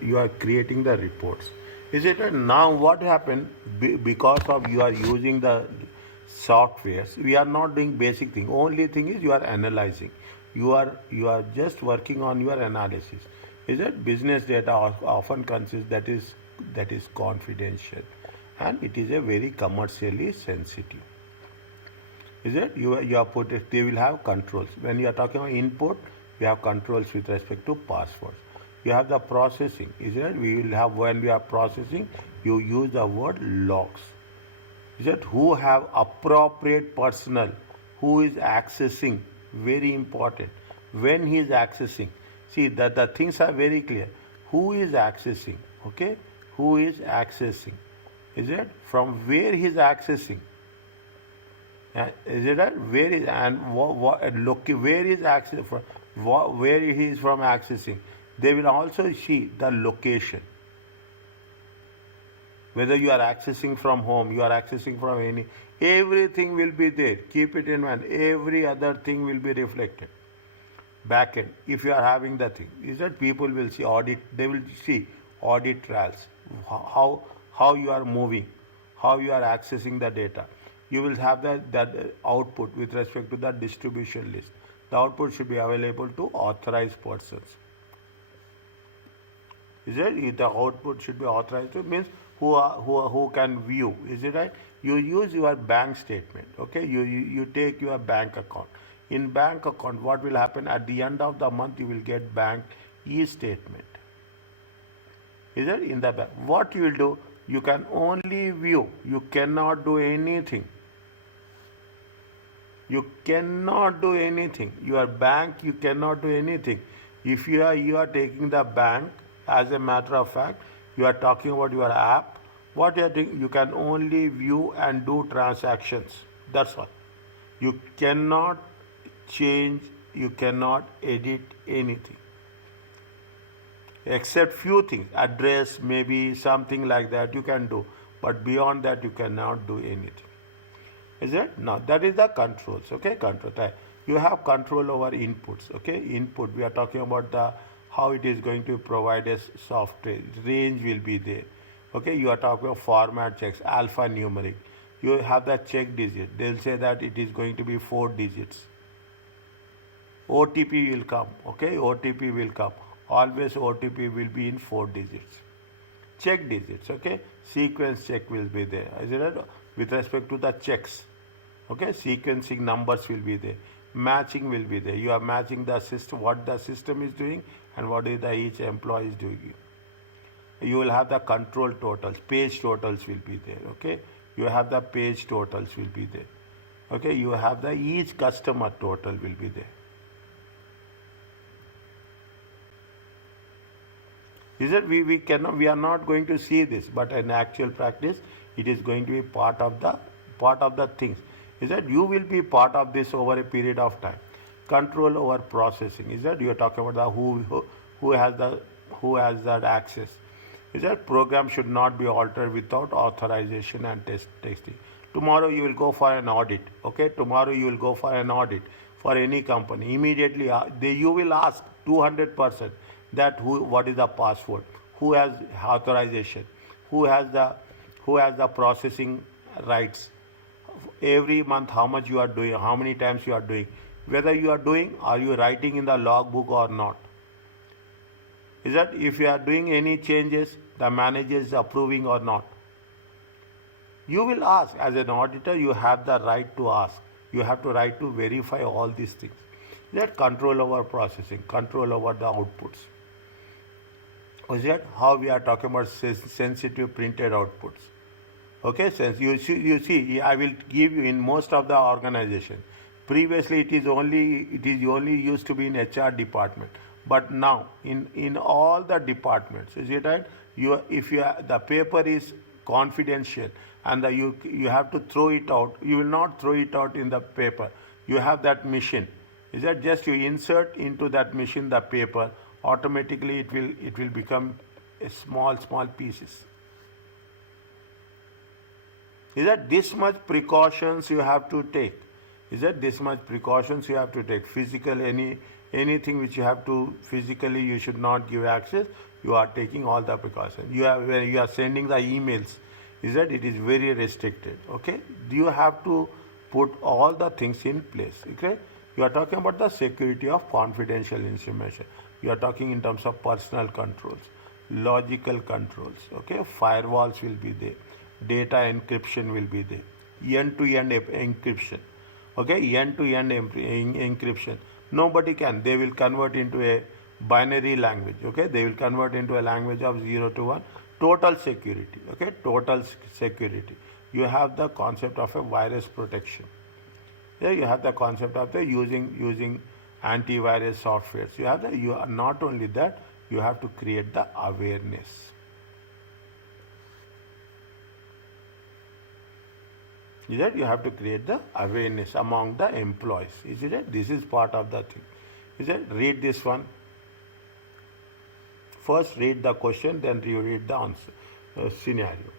you are creating the reports. Is it right? Now what happened because of you are using the softwares? We are not doing basic thing. Only thing is you are analyzing. You are just working on your analysis. Is it? Business data often consists that is confidential, and it is a very commercially sensitive. Is it? You have put it, they will have controls. When you are talking about input, you have controls with respect to passwords. You have the processing. Is it? We will have, when we are processing, you use the word logs. Is it? Who have appropriate personnel, who is accessing, very important. When he is accessing, see that the things are very clear. Who is accessing? Okay? Who is accessing? Is it? From where he is accessing? Is it right? Where is and look where is access from? Where he is from accessing? They will also see the location. Whether you are accessing from home, you are accessing from any, everything will be there. Keep it in mind. Every other thing will be reflected. Backend, if you are having the thing, is that people will see audit. They will see audit trials. How you are moving, how you are accessing the data. You will have that output with respect to the distribution list. The output should be available to authorized persons. Is it? The output should be authorized to means who can view. Is it right? You use your bank statement. Okay, you take your bank account. In bank account, what will happen at the end of the month? You will get bank e-statement. Is it? In the bank, what you will do? You can only view. You cannot do anything. You cannot do anything. Your bank, you cannot do anything. If you are taking the bank, as a matter of fact, you are talking about your app. What you are doing, you can only view and do transactions. That's all. You cannot change. You cannot edit anything. Except few things, address, maybe something like that you can do, but beyond that you cannot do anything. Is it? Now that is the controls. Okay, control. You have control over inputs. Okay, input. We are talking about the how it is going to provide a software. Range will be there. Okay, you are talking about format checks, alphanumeric. You have the check digit. They'll say that it is going to be 4 digits. OTP will come. Okay, OTP will come. Always OTP will be in 4 digits. Check digits, okay? Sequence check will be there. Is it right? With respect to the checks, okay? Sequencing numbers will be there. Matching will be there. You are matching the system, what the system is doing and what is the each employee is doing. You will have the control totals, page totals will be there, okay? You have the page totals will be there, okay? You have the each customer total will be there. Is that we cannot, we are not going to see this, but in actual practice it is going to be part of the things. Is that you will be part of this over a period of time. Control over processing. Is that you are talking about the who has the who has that access. Is that program should not be altered without authorization and testing. Tomorrow you will go for an audit. Okay, tomorrow you will go for an audit for any company. Immediately you will ask 200% that what is the password, who has authorization, who has the processing rights, every month how much you are doing, how many times you are doing, whether you are doing, are you writing in the logbook or not. Is that if you are doing any changes, the manager is approving or not. You will ask as an auditor, you have the right to ask. You have to right to verify all these things. That control over processing, control over the outputs. Is that how we are talking about sensitive printed outputs? Okay, since you see, I will give you in most of the organization. Previously, it is only used to be in HR department, but now in all the departments, is it right? If the paper is confidential and you have to throw it out, you will not throw it out in the paper. You have that machine. Is that just you insert into that machine the paper, automatically it will become a small pieces. Is that this much precautions you have to take? Is that this much precautions you have to take? Physical, anything which you have to physically, you should not give access. You are taking all the precautions. When you are sending the emails, is that it is very restricted. Okay, you have to put all the things in place. Okay, you are talking about the security of confidential information. You are talking in terms of personal controls, logical controls. Okay, firewalls will be there. Data encryption will be there, end-to-end encryption. Okay, end-to-end encryption. Nobody can. They will convert into a binary language. Okay, they will convert into a language of 0 to 1. Total security. Okay, total security. You have the concept of a virus protection. Yeah, you have the concept of the using antivirus softwares. You are not only that. You have to create the awareness. Is that you have to create the awareness among the employees. Is it? This is part of the thing. Is it? Read this one. First read the question, then you read the answer scenario.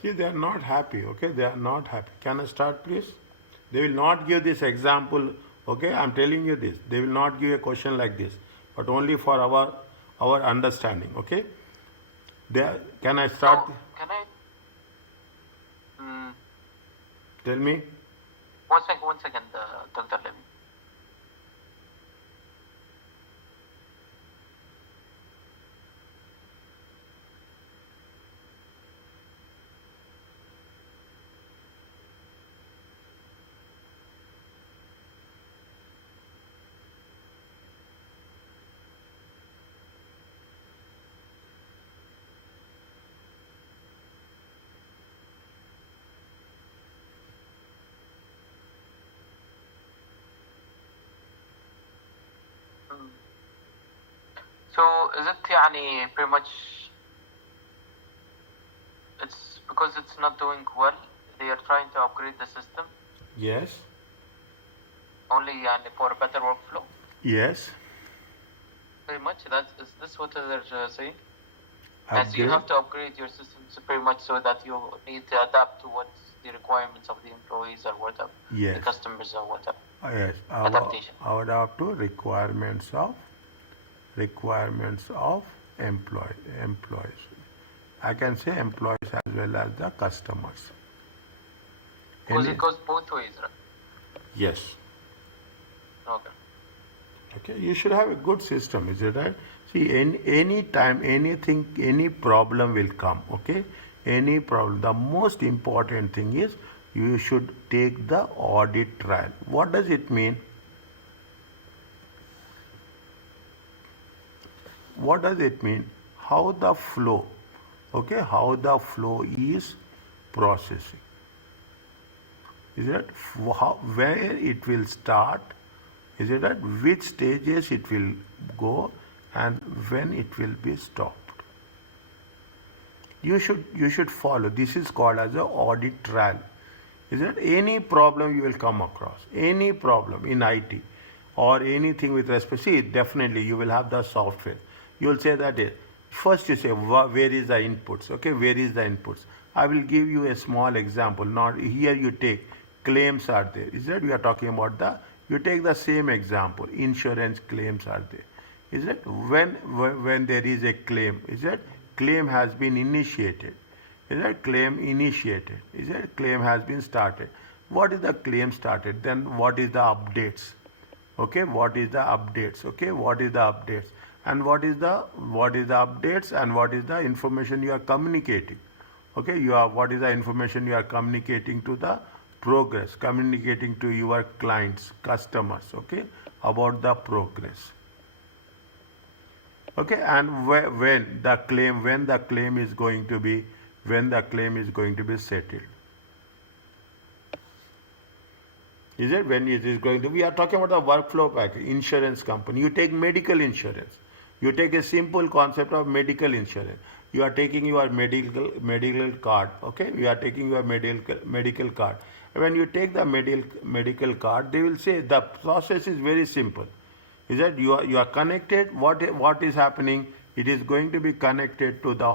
See, they are not happy, okay? They are not happy. Can I start, please? They will not give this example, okay? I'm telling you this. They will not give a question like this, but only for our understanding, okay? Can I start? So, can I? Tell me. One second, Dr. Levy. So is it يعني pretty much it's because it's not doing well, they are trying to upgrade the system Yes. only يعني for a better workflow? Yes. Pretty much is this what they're saying? As you Upgrade. have to upgrade your systems pretty much so that you need to adapt to what's the requirements of the employees or whatever, Yes. the customers or whatever. Yes. Adaptation. Adapt to requirements of employees. I can say employees as well as the customers. Because it goes both ways, right? Yes. Okay. Okay, you should have a good system, is it right? See, any time, anything, any problem will come, okay? Any problem. The most important thing is you should take the audit trial. What does it mean? What does it mean? How the flow, okay? How the flow is processing. Is it where it will start? Is it at which stages it will go and when it will be stopped? You should follow. This is called as an audit trial. Is it any problem you will come across? Any problem in IT or anything with respect? See, definitely you will have the software. You will say that first you say where is the inputs? Okay, where is the inputs? I will give you a small example. Not here you take claims are there. Is that we are talking about the you take the same example, insurance claims are there. Is it when there is a claim, is it claim has been initiated? Is it claim initiated? Is it claim has been started? What is the claim started? Then what is the updates? Okay, what is the updates? Okay, what is the updates? And what is the updates and what is the information you are communicating? Okay, what is the information you are communicating to the progress, communicating to your clients, customers, okay, about the progress. Okay, and when the claim is going to be settled. Is it when it is going to? We are talking about the workflow package, insurance company. You take medical insurance. You take a simple concept of medical insurance. You are taking your medical card. Okay, you are taking your medical card. When you take the medical card, they will say the process is very simple. Is that you are connected? What is happening? It is going to be connected to the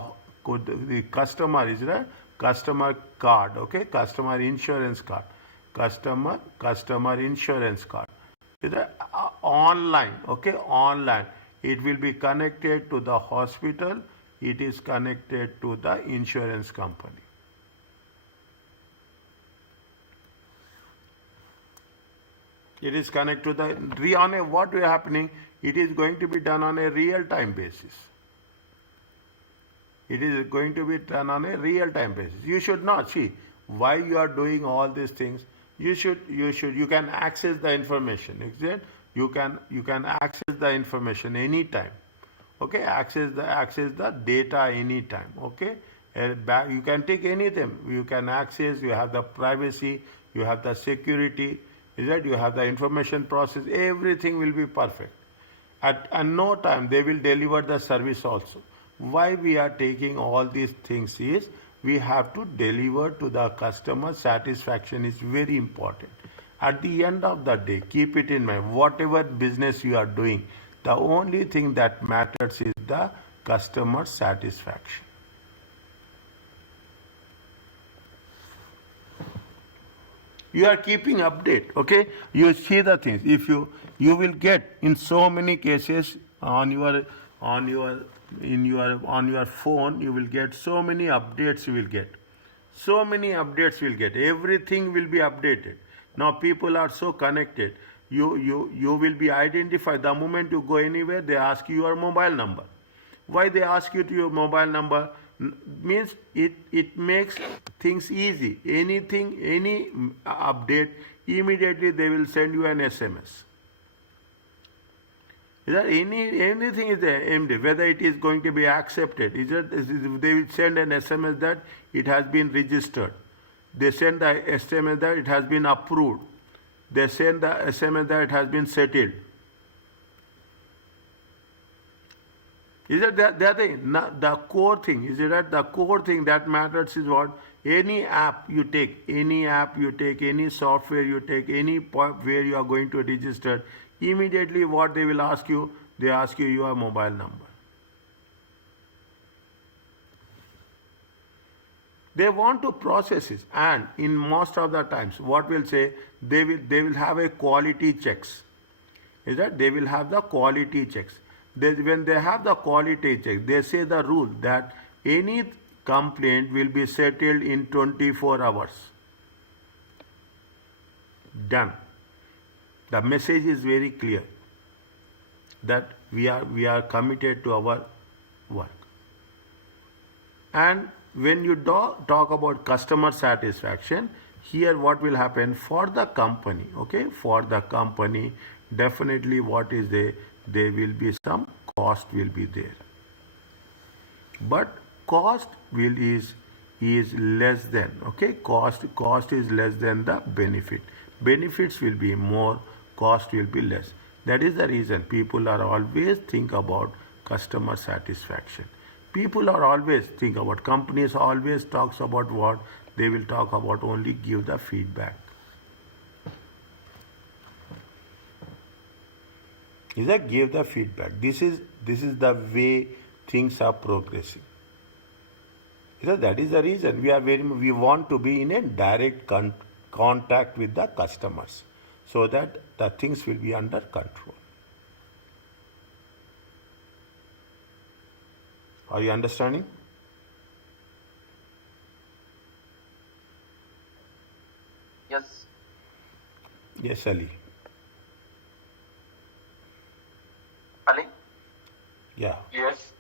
customer. Is that customer card? Okay, customer insurance card. Customer insurance card. Is that online? Okay, online. It will be connected to the hospital. It is connected to the insurance company. It is connected to what is happening? It is going to be done on a real-time basis. It is going to be done on a real-time basis. You should not see why you are doing all these things. You can access the information. Exactly? You can access the information anytime. Okay, access the data anytime. Okay, you can take anything. You can access. You have the privacy. You have the security. Is that you have the information process? Everything will be perfect. At no time they will deliver the service also. Why we are taking all these things is we have to deliver to the customer. Satisfaction is very important. At the end of the day, keep it in mind, whatever business you are doing, the only thing that matters is the customer satisfaction. You are keeping update, okay? You see the things. If you will get in so many cases on your phone, you will get so many updates. You will get so many updates. You will get everything will be updated. Now people are so connected. You will be identified the moment you go anywhere. They ask you your mobile number. Why they ask you to your mobile number? Means it makes things easy. Any update, immediately they will send you an SMS. Is there anything is there, whether it is going to be accepted? They will send an SMS that it has been registered. They send the SMS that it has been approved. They send the SMS that it has been settled. Is it that thing? The core thing, is it that the core thing that matters is what? Any app you take, any software you take, any point where you are going to register, immediately what they will ask you? They ask you your mobile number. They want to process it, and in most of the times, what will say, they will have a quality checks. Is that they will have the quality checks. When they have the quality check, they say the rule that any complaint will be settled in 24 hours. Done. The message is very clear that we are committed to our work. And when you talk about customer satisfaction, here what will happen for the company, okay? For the company, definitely what is there will be some cost will be there. But cost is less than, okay? Cost is less than the benefit. Benefits will be more, cost will be less. That is the reason people are always think about customer satisfaction. People are always think about, companies always talks about what? They will talk about only give the feedback. Is that give the feedback. This is the way things are progressing. That is the reason we want to be in a direct contact with the customers, so that the things will be under control. Are you understanding? Yes. Yes, Ali. Ali? Yeah. Yes.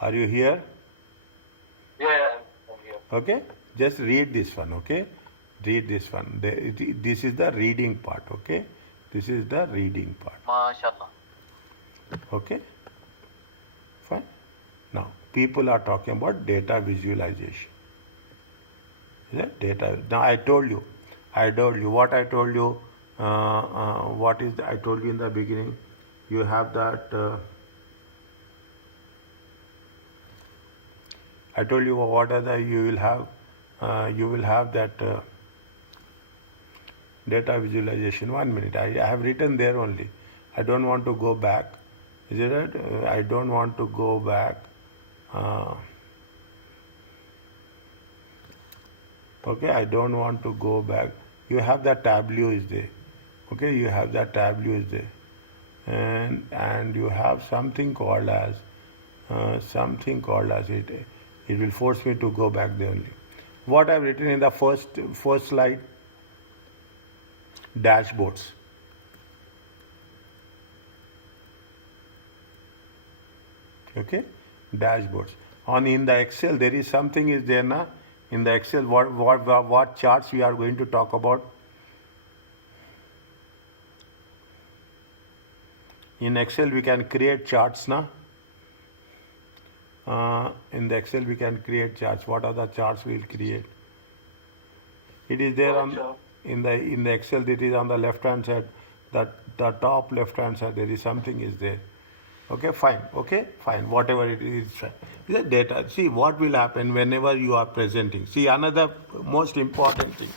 Are you here? Yeah, I'm here. Okay. Just read this one. Okay. Read this one. This is the reading part. Okay. This is the reading part. MashaAllah. Okay. Fine. Now, people are talking about data visualization. Is that data? Now, I told you what I told you. What is I told you in the beginning? You have that. I told you what are the you will have. You will have that data visualization. 1 minute. I have written there only. I don't want to go back. Is it right? I don't want to go back. Okay, I don't want to go back. You have that tableau is there. Okay, you have that tableau is there, and you have something called as it. It will force me to go back there only. What I've written in the first slide. Dashboards. Okay, dashboards. In the Excel there is something is there na. In the Excel, what charts we are going to talk about? In Excel we can create charts na. In the Excel we can create charts. What are the charts we will create? It is there in the Excel. It is on the left hand side. The top left hand side there is something is there. Okay, fine. Okay, fine. Whatever it is, fine. The data. See what will happen whenever you are presenting. See, another most important thing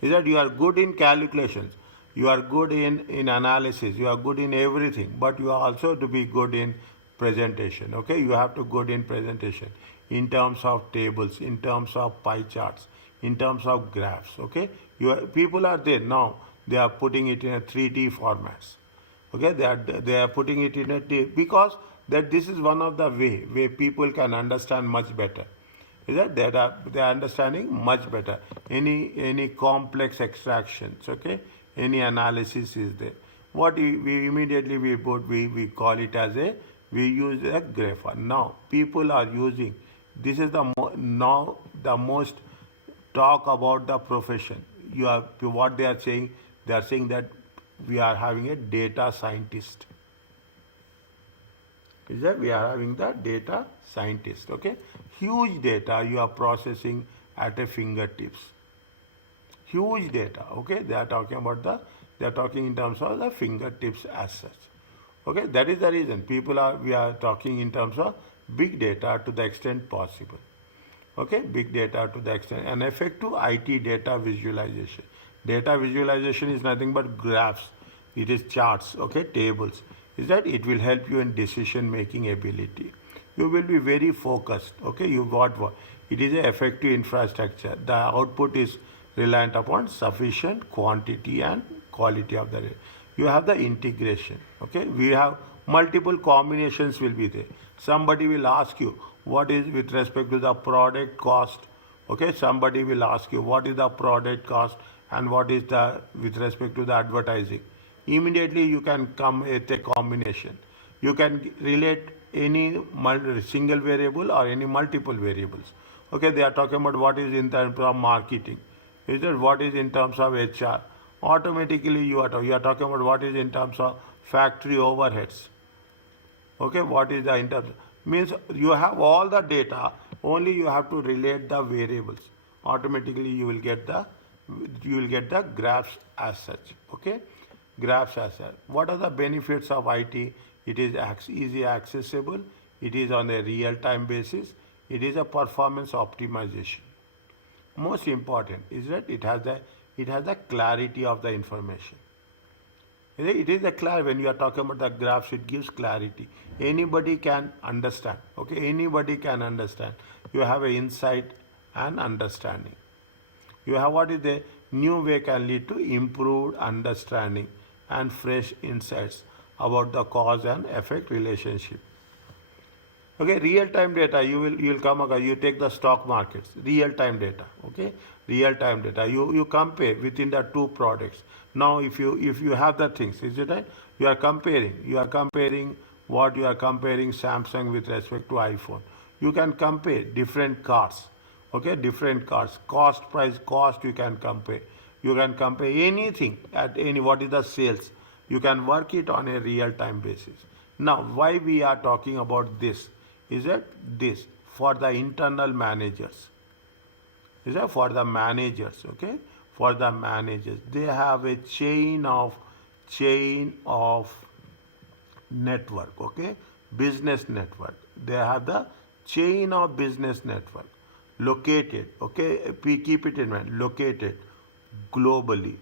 is that you are good in calculations. You are good in analysis. You are good in everything. But you are also to be good in presentation. Okay, you have to good in presentation in terms of tables, in terms of pie charts, in terms of graphs. Okay, people are there now. They are putting it in a 3D formats. Okay, they are putting it in a because that this is one of the way people can understand much better. Is that they are understanding much better. Any complex extractions, okay, any analysis is there. What we immediately we call it as we use a graph. Now people are using this is now the most talk about the profession. What they are saying. They are saying that we are having a data scientist. Is that we are having the data scientist. Okay, huge data you are processing at a fingertips. Huge data. Okay, they are talking about they are talking in terms of the fingertips as such. Okay, that is the reason we are talking in terms of big data to the extent possible. Okay, big data to the extent and effective IT data visualization. Data visualization is nothing but graphs. It is charts, okay, tables. Is that it will help you in decision making ability. You will be very focused. Okay, you got what? It is an effective infrastructure. The output is reliant upon sufficient quantity and quality of the. You have the integration. Okay, we have multiple combinations will be there. Somebody will ask you what is with respect to the product cost. Okay, somebody will ask you what is the product cost and what is the with respect to the advertising. Immediately you can come with a combination. You can relate any single variable or any multiple variables. Okay, they are talking about what is in terms of marketing. Is it what is in terms of HR? Automatically you are talking about what is in terms of factory overheads. Okay, what is the in terms means you have all the data, only you have to relate the variables. Automatically you will get the graphs as such. Okay, graphs as such. What are the benefits of IT? It is easy accessible, it is on a real time basis, it is a performance optimization. Most important is that it has the clarity of the information. It is a clarity. When you are talking about the graphs, it gives clarity. Anybody can understand. Okay, anybody can understand. You have an insight and understanding. You have what is the new way can lead to improved understanding and fresh insights about the cause and effect relationship. Okay, real time data you will come across. You take the stock markets, real time data. Okay, real time data. You compare within the two products. Now if you have the things, is it right? You are comparing what you are comparing Samsung with respect to iPhone. You can compare different cars. Okay, different cars. Cost, price, cost you can compare. You can compare anything at any what is the sales. You can work it on a real time basis. Now, why we are talking about this? Is that this for the internal managers? Is that for the managers? Okay, for the managers, they have a chain of network. Okay, business network. They have the chain of business network located. Okay, we keep it in mind. Located globally.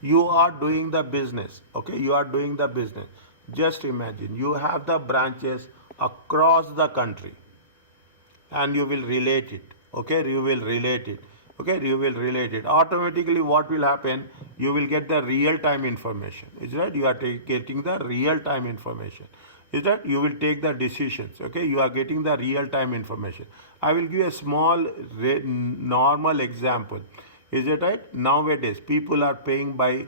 You are doing the business. Okay, you are doing the business. Just imagine you have the branches across the country and you will relate it. Okay, you will relate it. Okay, you will relate it. Automatically what will happen? You will get the real time information. Is that you are getting the real time information. Is that you will take the decisions. Okay, you are getting the real time information. I will give a small normal example. Is it right? Nowadays people are paying by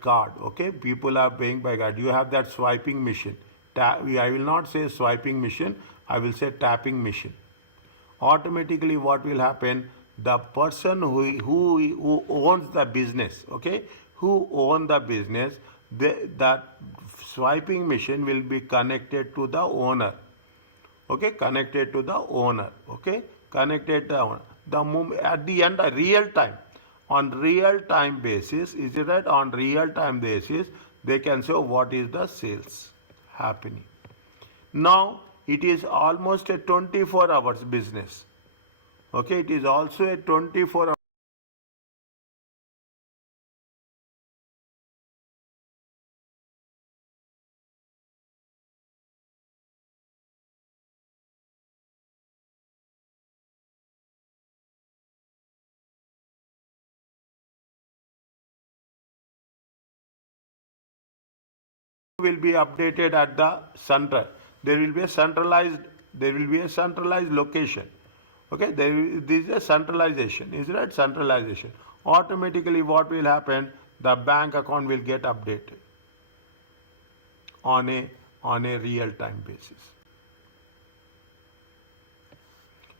card. Okay, people are paying by card. You have that swiping machine. I will not say swiping machine, I will say tapping machine. Automatically what will happen? The person who owns the business, okay, who own the business, that swiping machine will be connected to the owner. Okay, connected to the owner. Okay, connected to the owner. The moment at the end, real time, on real time basis, is it right? On real time basis, they can say what is the sales happening. Now it is almost a 24 hours business. Okay, it is also a 24will be updated at the center. There will be a centralized. There will be a centralized location. Okay, this is a centralization. Is it right? Centralization. Automatically, what will happen? The bank account will get updated on a real time basis.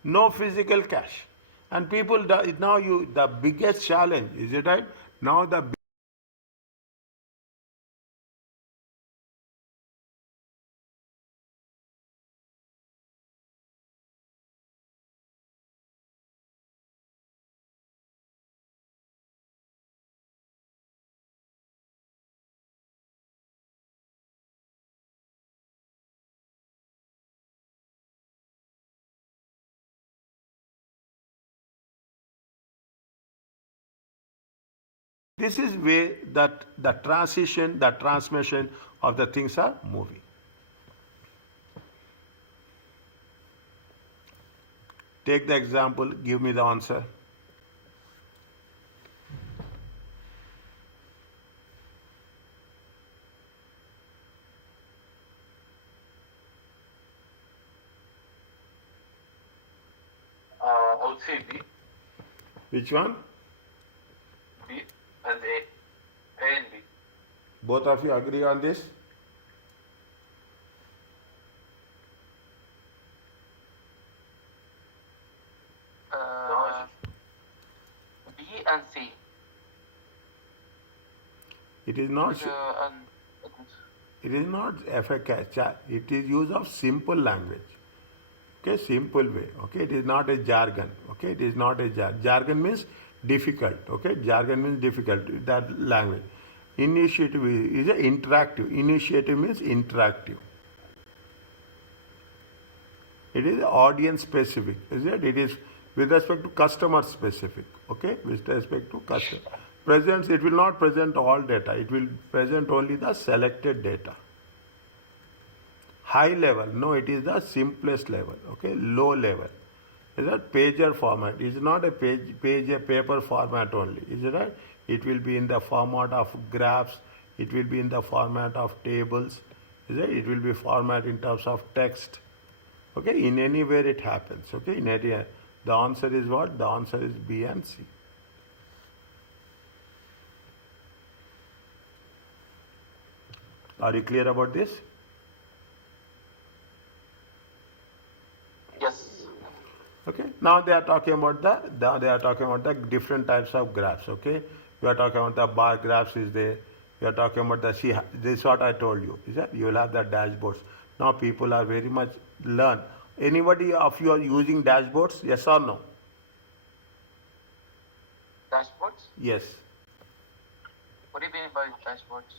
No physical cash, and people now the biggest challenge is it right? Now the This is way that the transition, the transmission of the things are moving. Take the example, give me the answer. I would say B. Which one? B and A. A and B. Both of you agree on this? B and C. It is not. And It is not FAQ. It is use of simple language. Okay, simple way. Okay, it is not a jargon. Okay, it is not a jargon. Jargon means difficult. Okay, jargon means difficult. That language. Initiative is a interactive. Initiative means interactive. It is audience specific. Is it? It is with respect to customer specific. Okay, with respect to customer. Presents, it will not present all data. It will present only the selected data. High level, no, it is the simplest level. Okay, low level. Is that pager format? It is not a paper format only. Is it right? It will be in the format of graphs. It will be in the format of tables. Is it? It will be format in terms of text. Okay, in anywhere it happens. Okay, in area. The answer is what? The answer is B and C. Are you clear about this? yes. Okay. Now they are talking about the different types of graphs. Okay. We are talking about the bar graphs is there. We are talking about the see. This is what I told you. Is that you will have the dashboards. Now people are very much learn. Anybody of you are using dashboards? Yes or no? Dashboards? Yes. What do you mean by dashboards?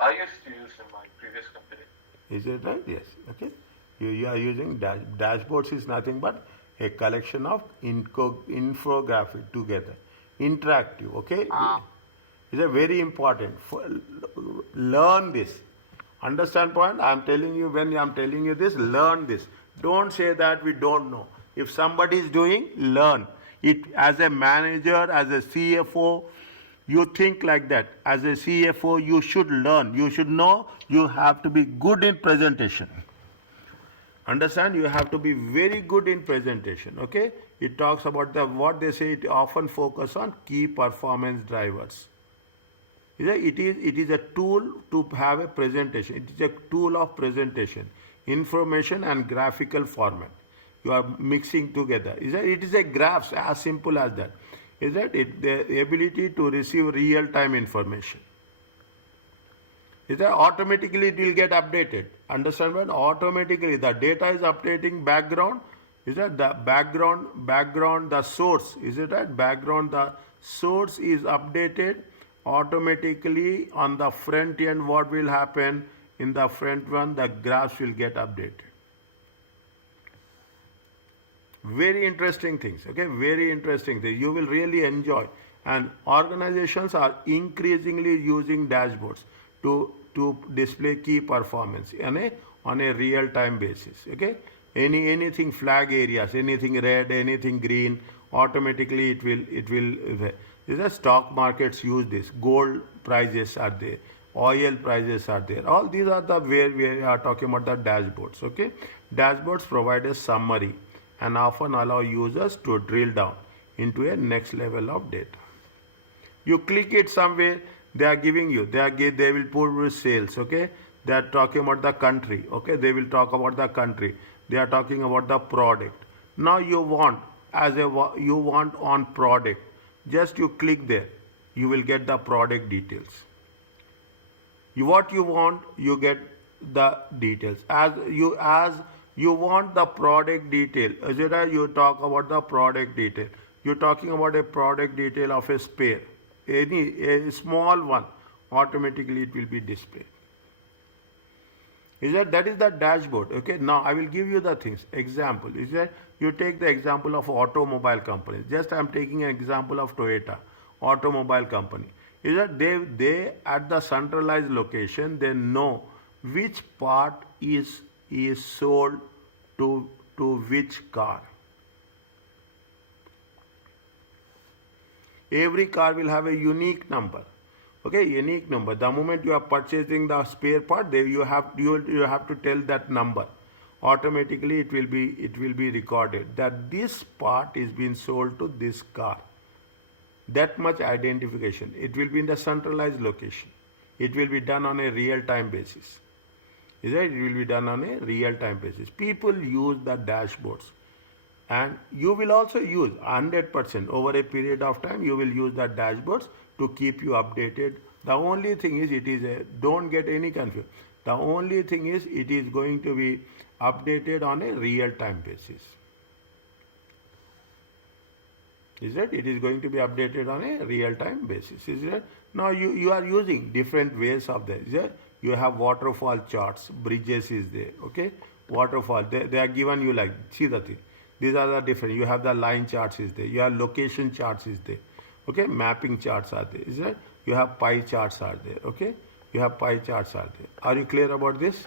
I used to use in my previous company. Is it right? Yes. Okay. You are using dashboards is nothing but a collection of infographic together. Interactive. Okay. Is a very important. Learn this. Understand point? I am telling you when I am telling you this, learn this. Don't say that we don't know. If somebody is doing, learn. It as a manager, as a CFO, you think like that. As a CFO, you should learn. You should know. You have to be good in presentation. Understand? You have to be very good in presentation. Okay? It talks about what they say. It often focus on key performance drivers. It is a tool to have a presentation. It is a tool of presentation, information and graphical format. You are mixing together. It is a graphs as simple as that. Is that it? The ability to receive real-time information. Is that automatically it will get updated? Understand what? Automatically the data is updating background. Is that the background, the source? Is it right? Background, the source is updated automatically on the front end. What will happen in the front one? The graphs will get updated. Very interesting things. Okay, very interesting things. You will really enjoy. And organizations are increasingly using dashboards to display key performance on a real-time basis. Okay, anything flag areas, anything red, anything green, automatically it will. The stock markets use this. Gold prices are there. Oil prices are there. All these are the where we are talking about the dashboards. Okay, dashboards provide a summary and often allow users to drill down into a next level of data. You click it somewhere, they are giving you. They will put sales. Okay, they are talking about the country. Okay, they will talk about the country. They are talking about the product. Now you want on product. Just you click there, you will get the product details. What you want, you get the details. As you want the product detail. Is it right? You talk about the product detail. You're talking about a product detail of a spare. A small one, automatically it will be displayed. That is the dashboard. Okay, now I will give you the things. Example is that you take the example of automobile companies. Just I am taking an example of Toyota. automobile company. Is that they at the centralized location, they know which part is sold to which car. Every car will have a unique number. Okay, unique number. The moment you are purchasing the spare part, you have to tell that number. Automatically, it will be recorded that this part is being sold to this car. That much identification. It will be in the centralized location. It will be done on a real-time basis. Is that? It will be done on a real-time basis. People use the dashboards. And you will also use 100% over a period of time. You will use the dashboards to keep you updated. The only thing is, don't get any confusion. The only thing is, it is going to be updated on a real-time basis. Is that? It is going to be updated on a real-time basis. Is that? Now you are using different ways of that. Is that? You have waterfall charts, bridges is there. Okay, waterfall. They are given you like, see the thing. These are the different. You have the line charts is there. You have location charts is there. Okay, mapping charts are there. Is that? You have pie charts are there. Okay, you have pie charts are there. Are you clear about this?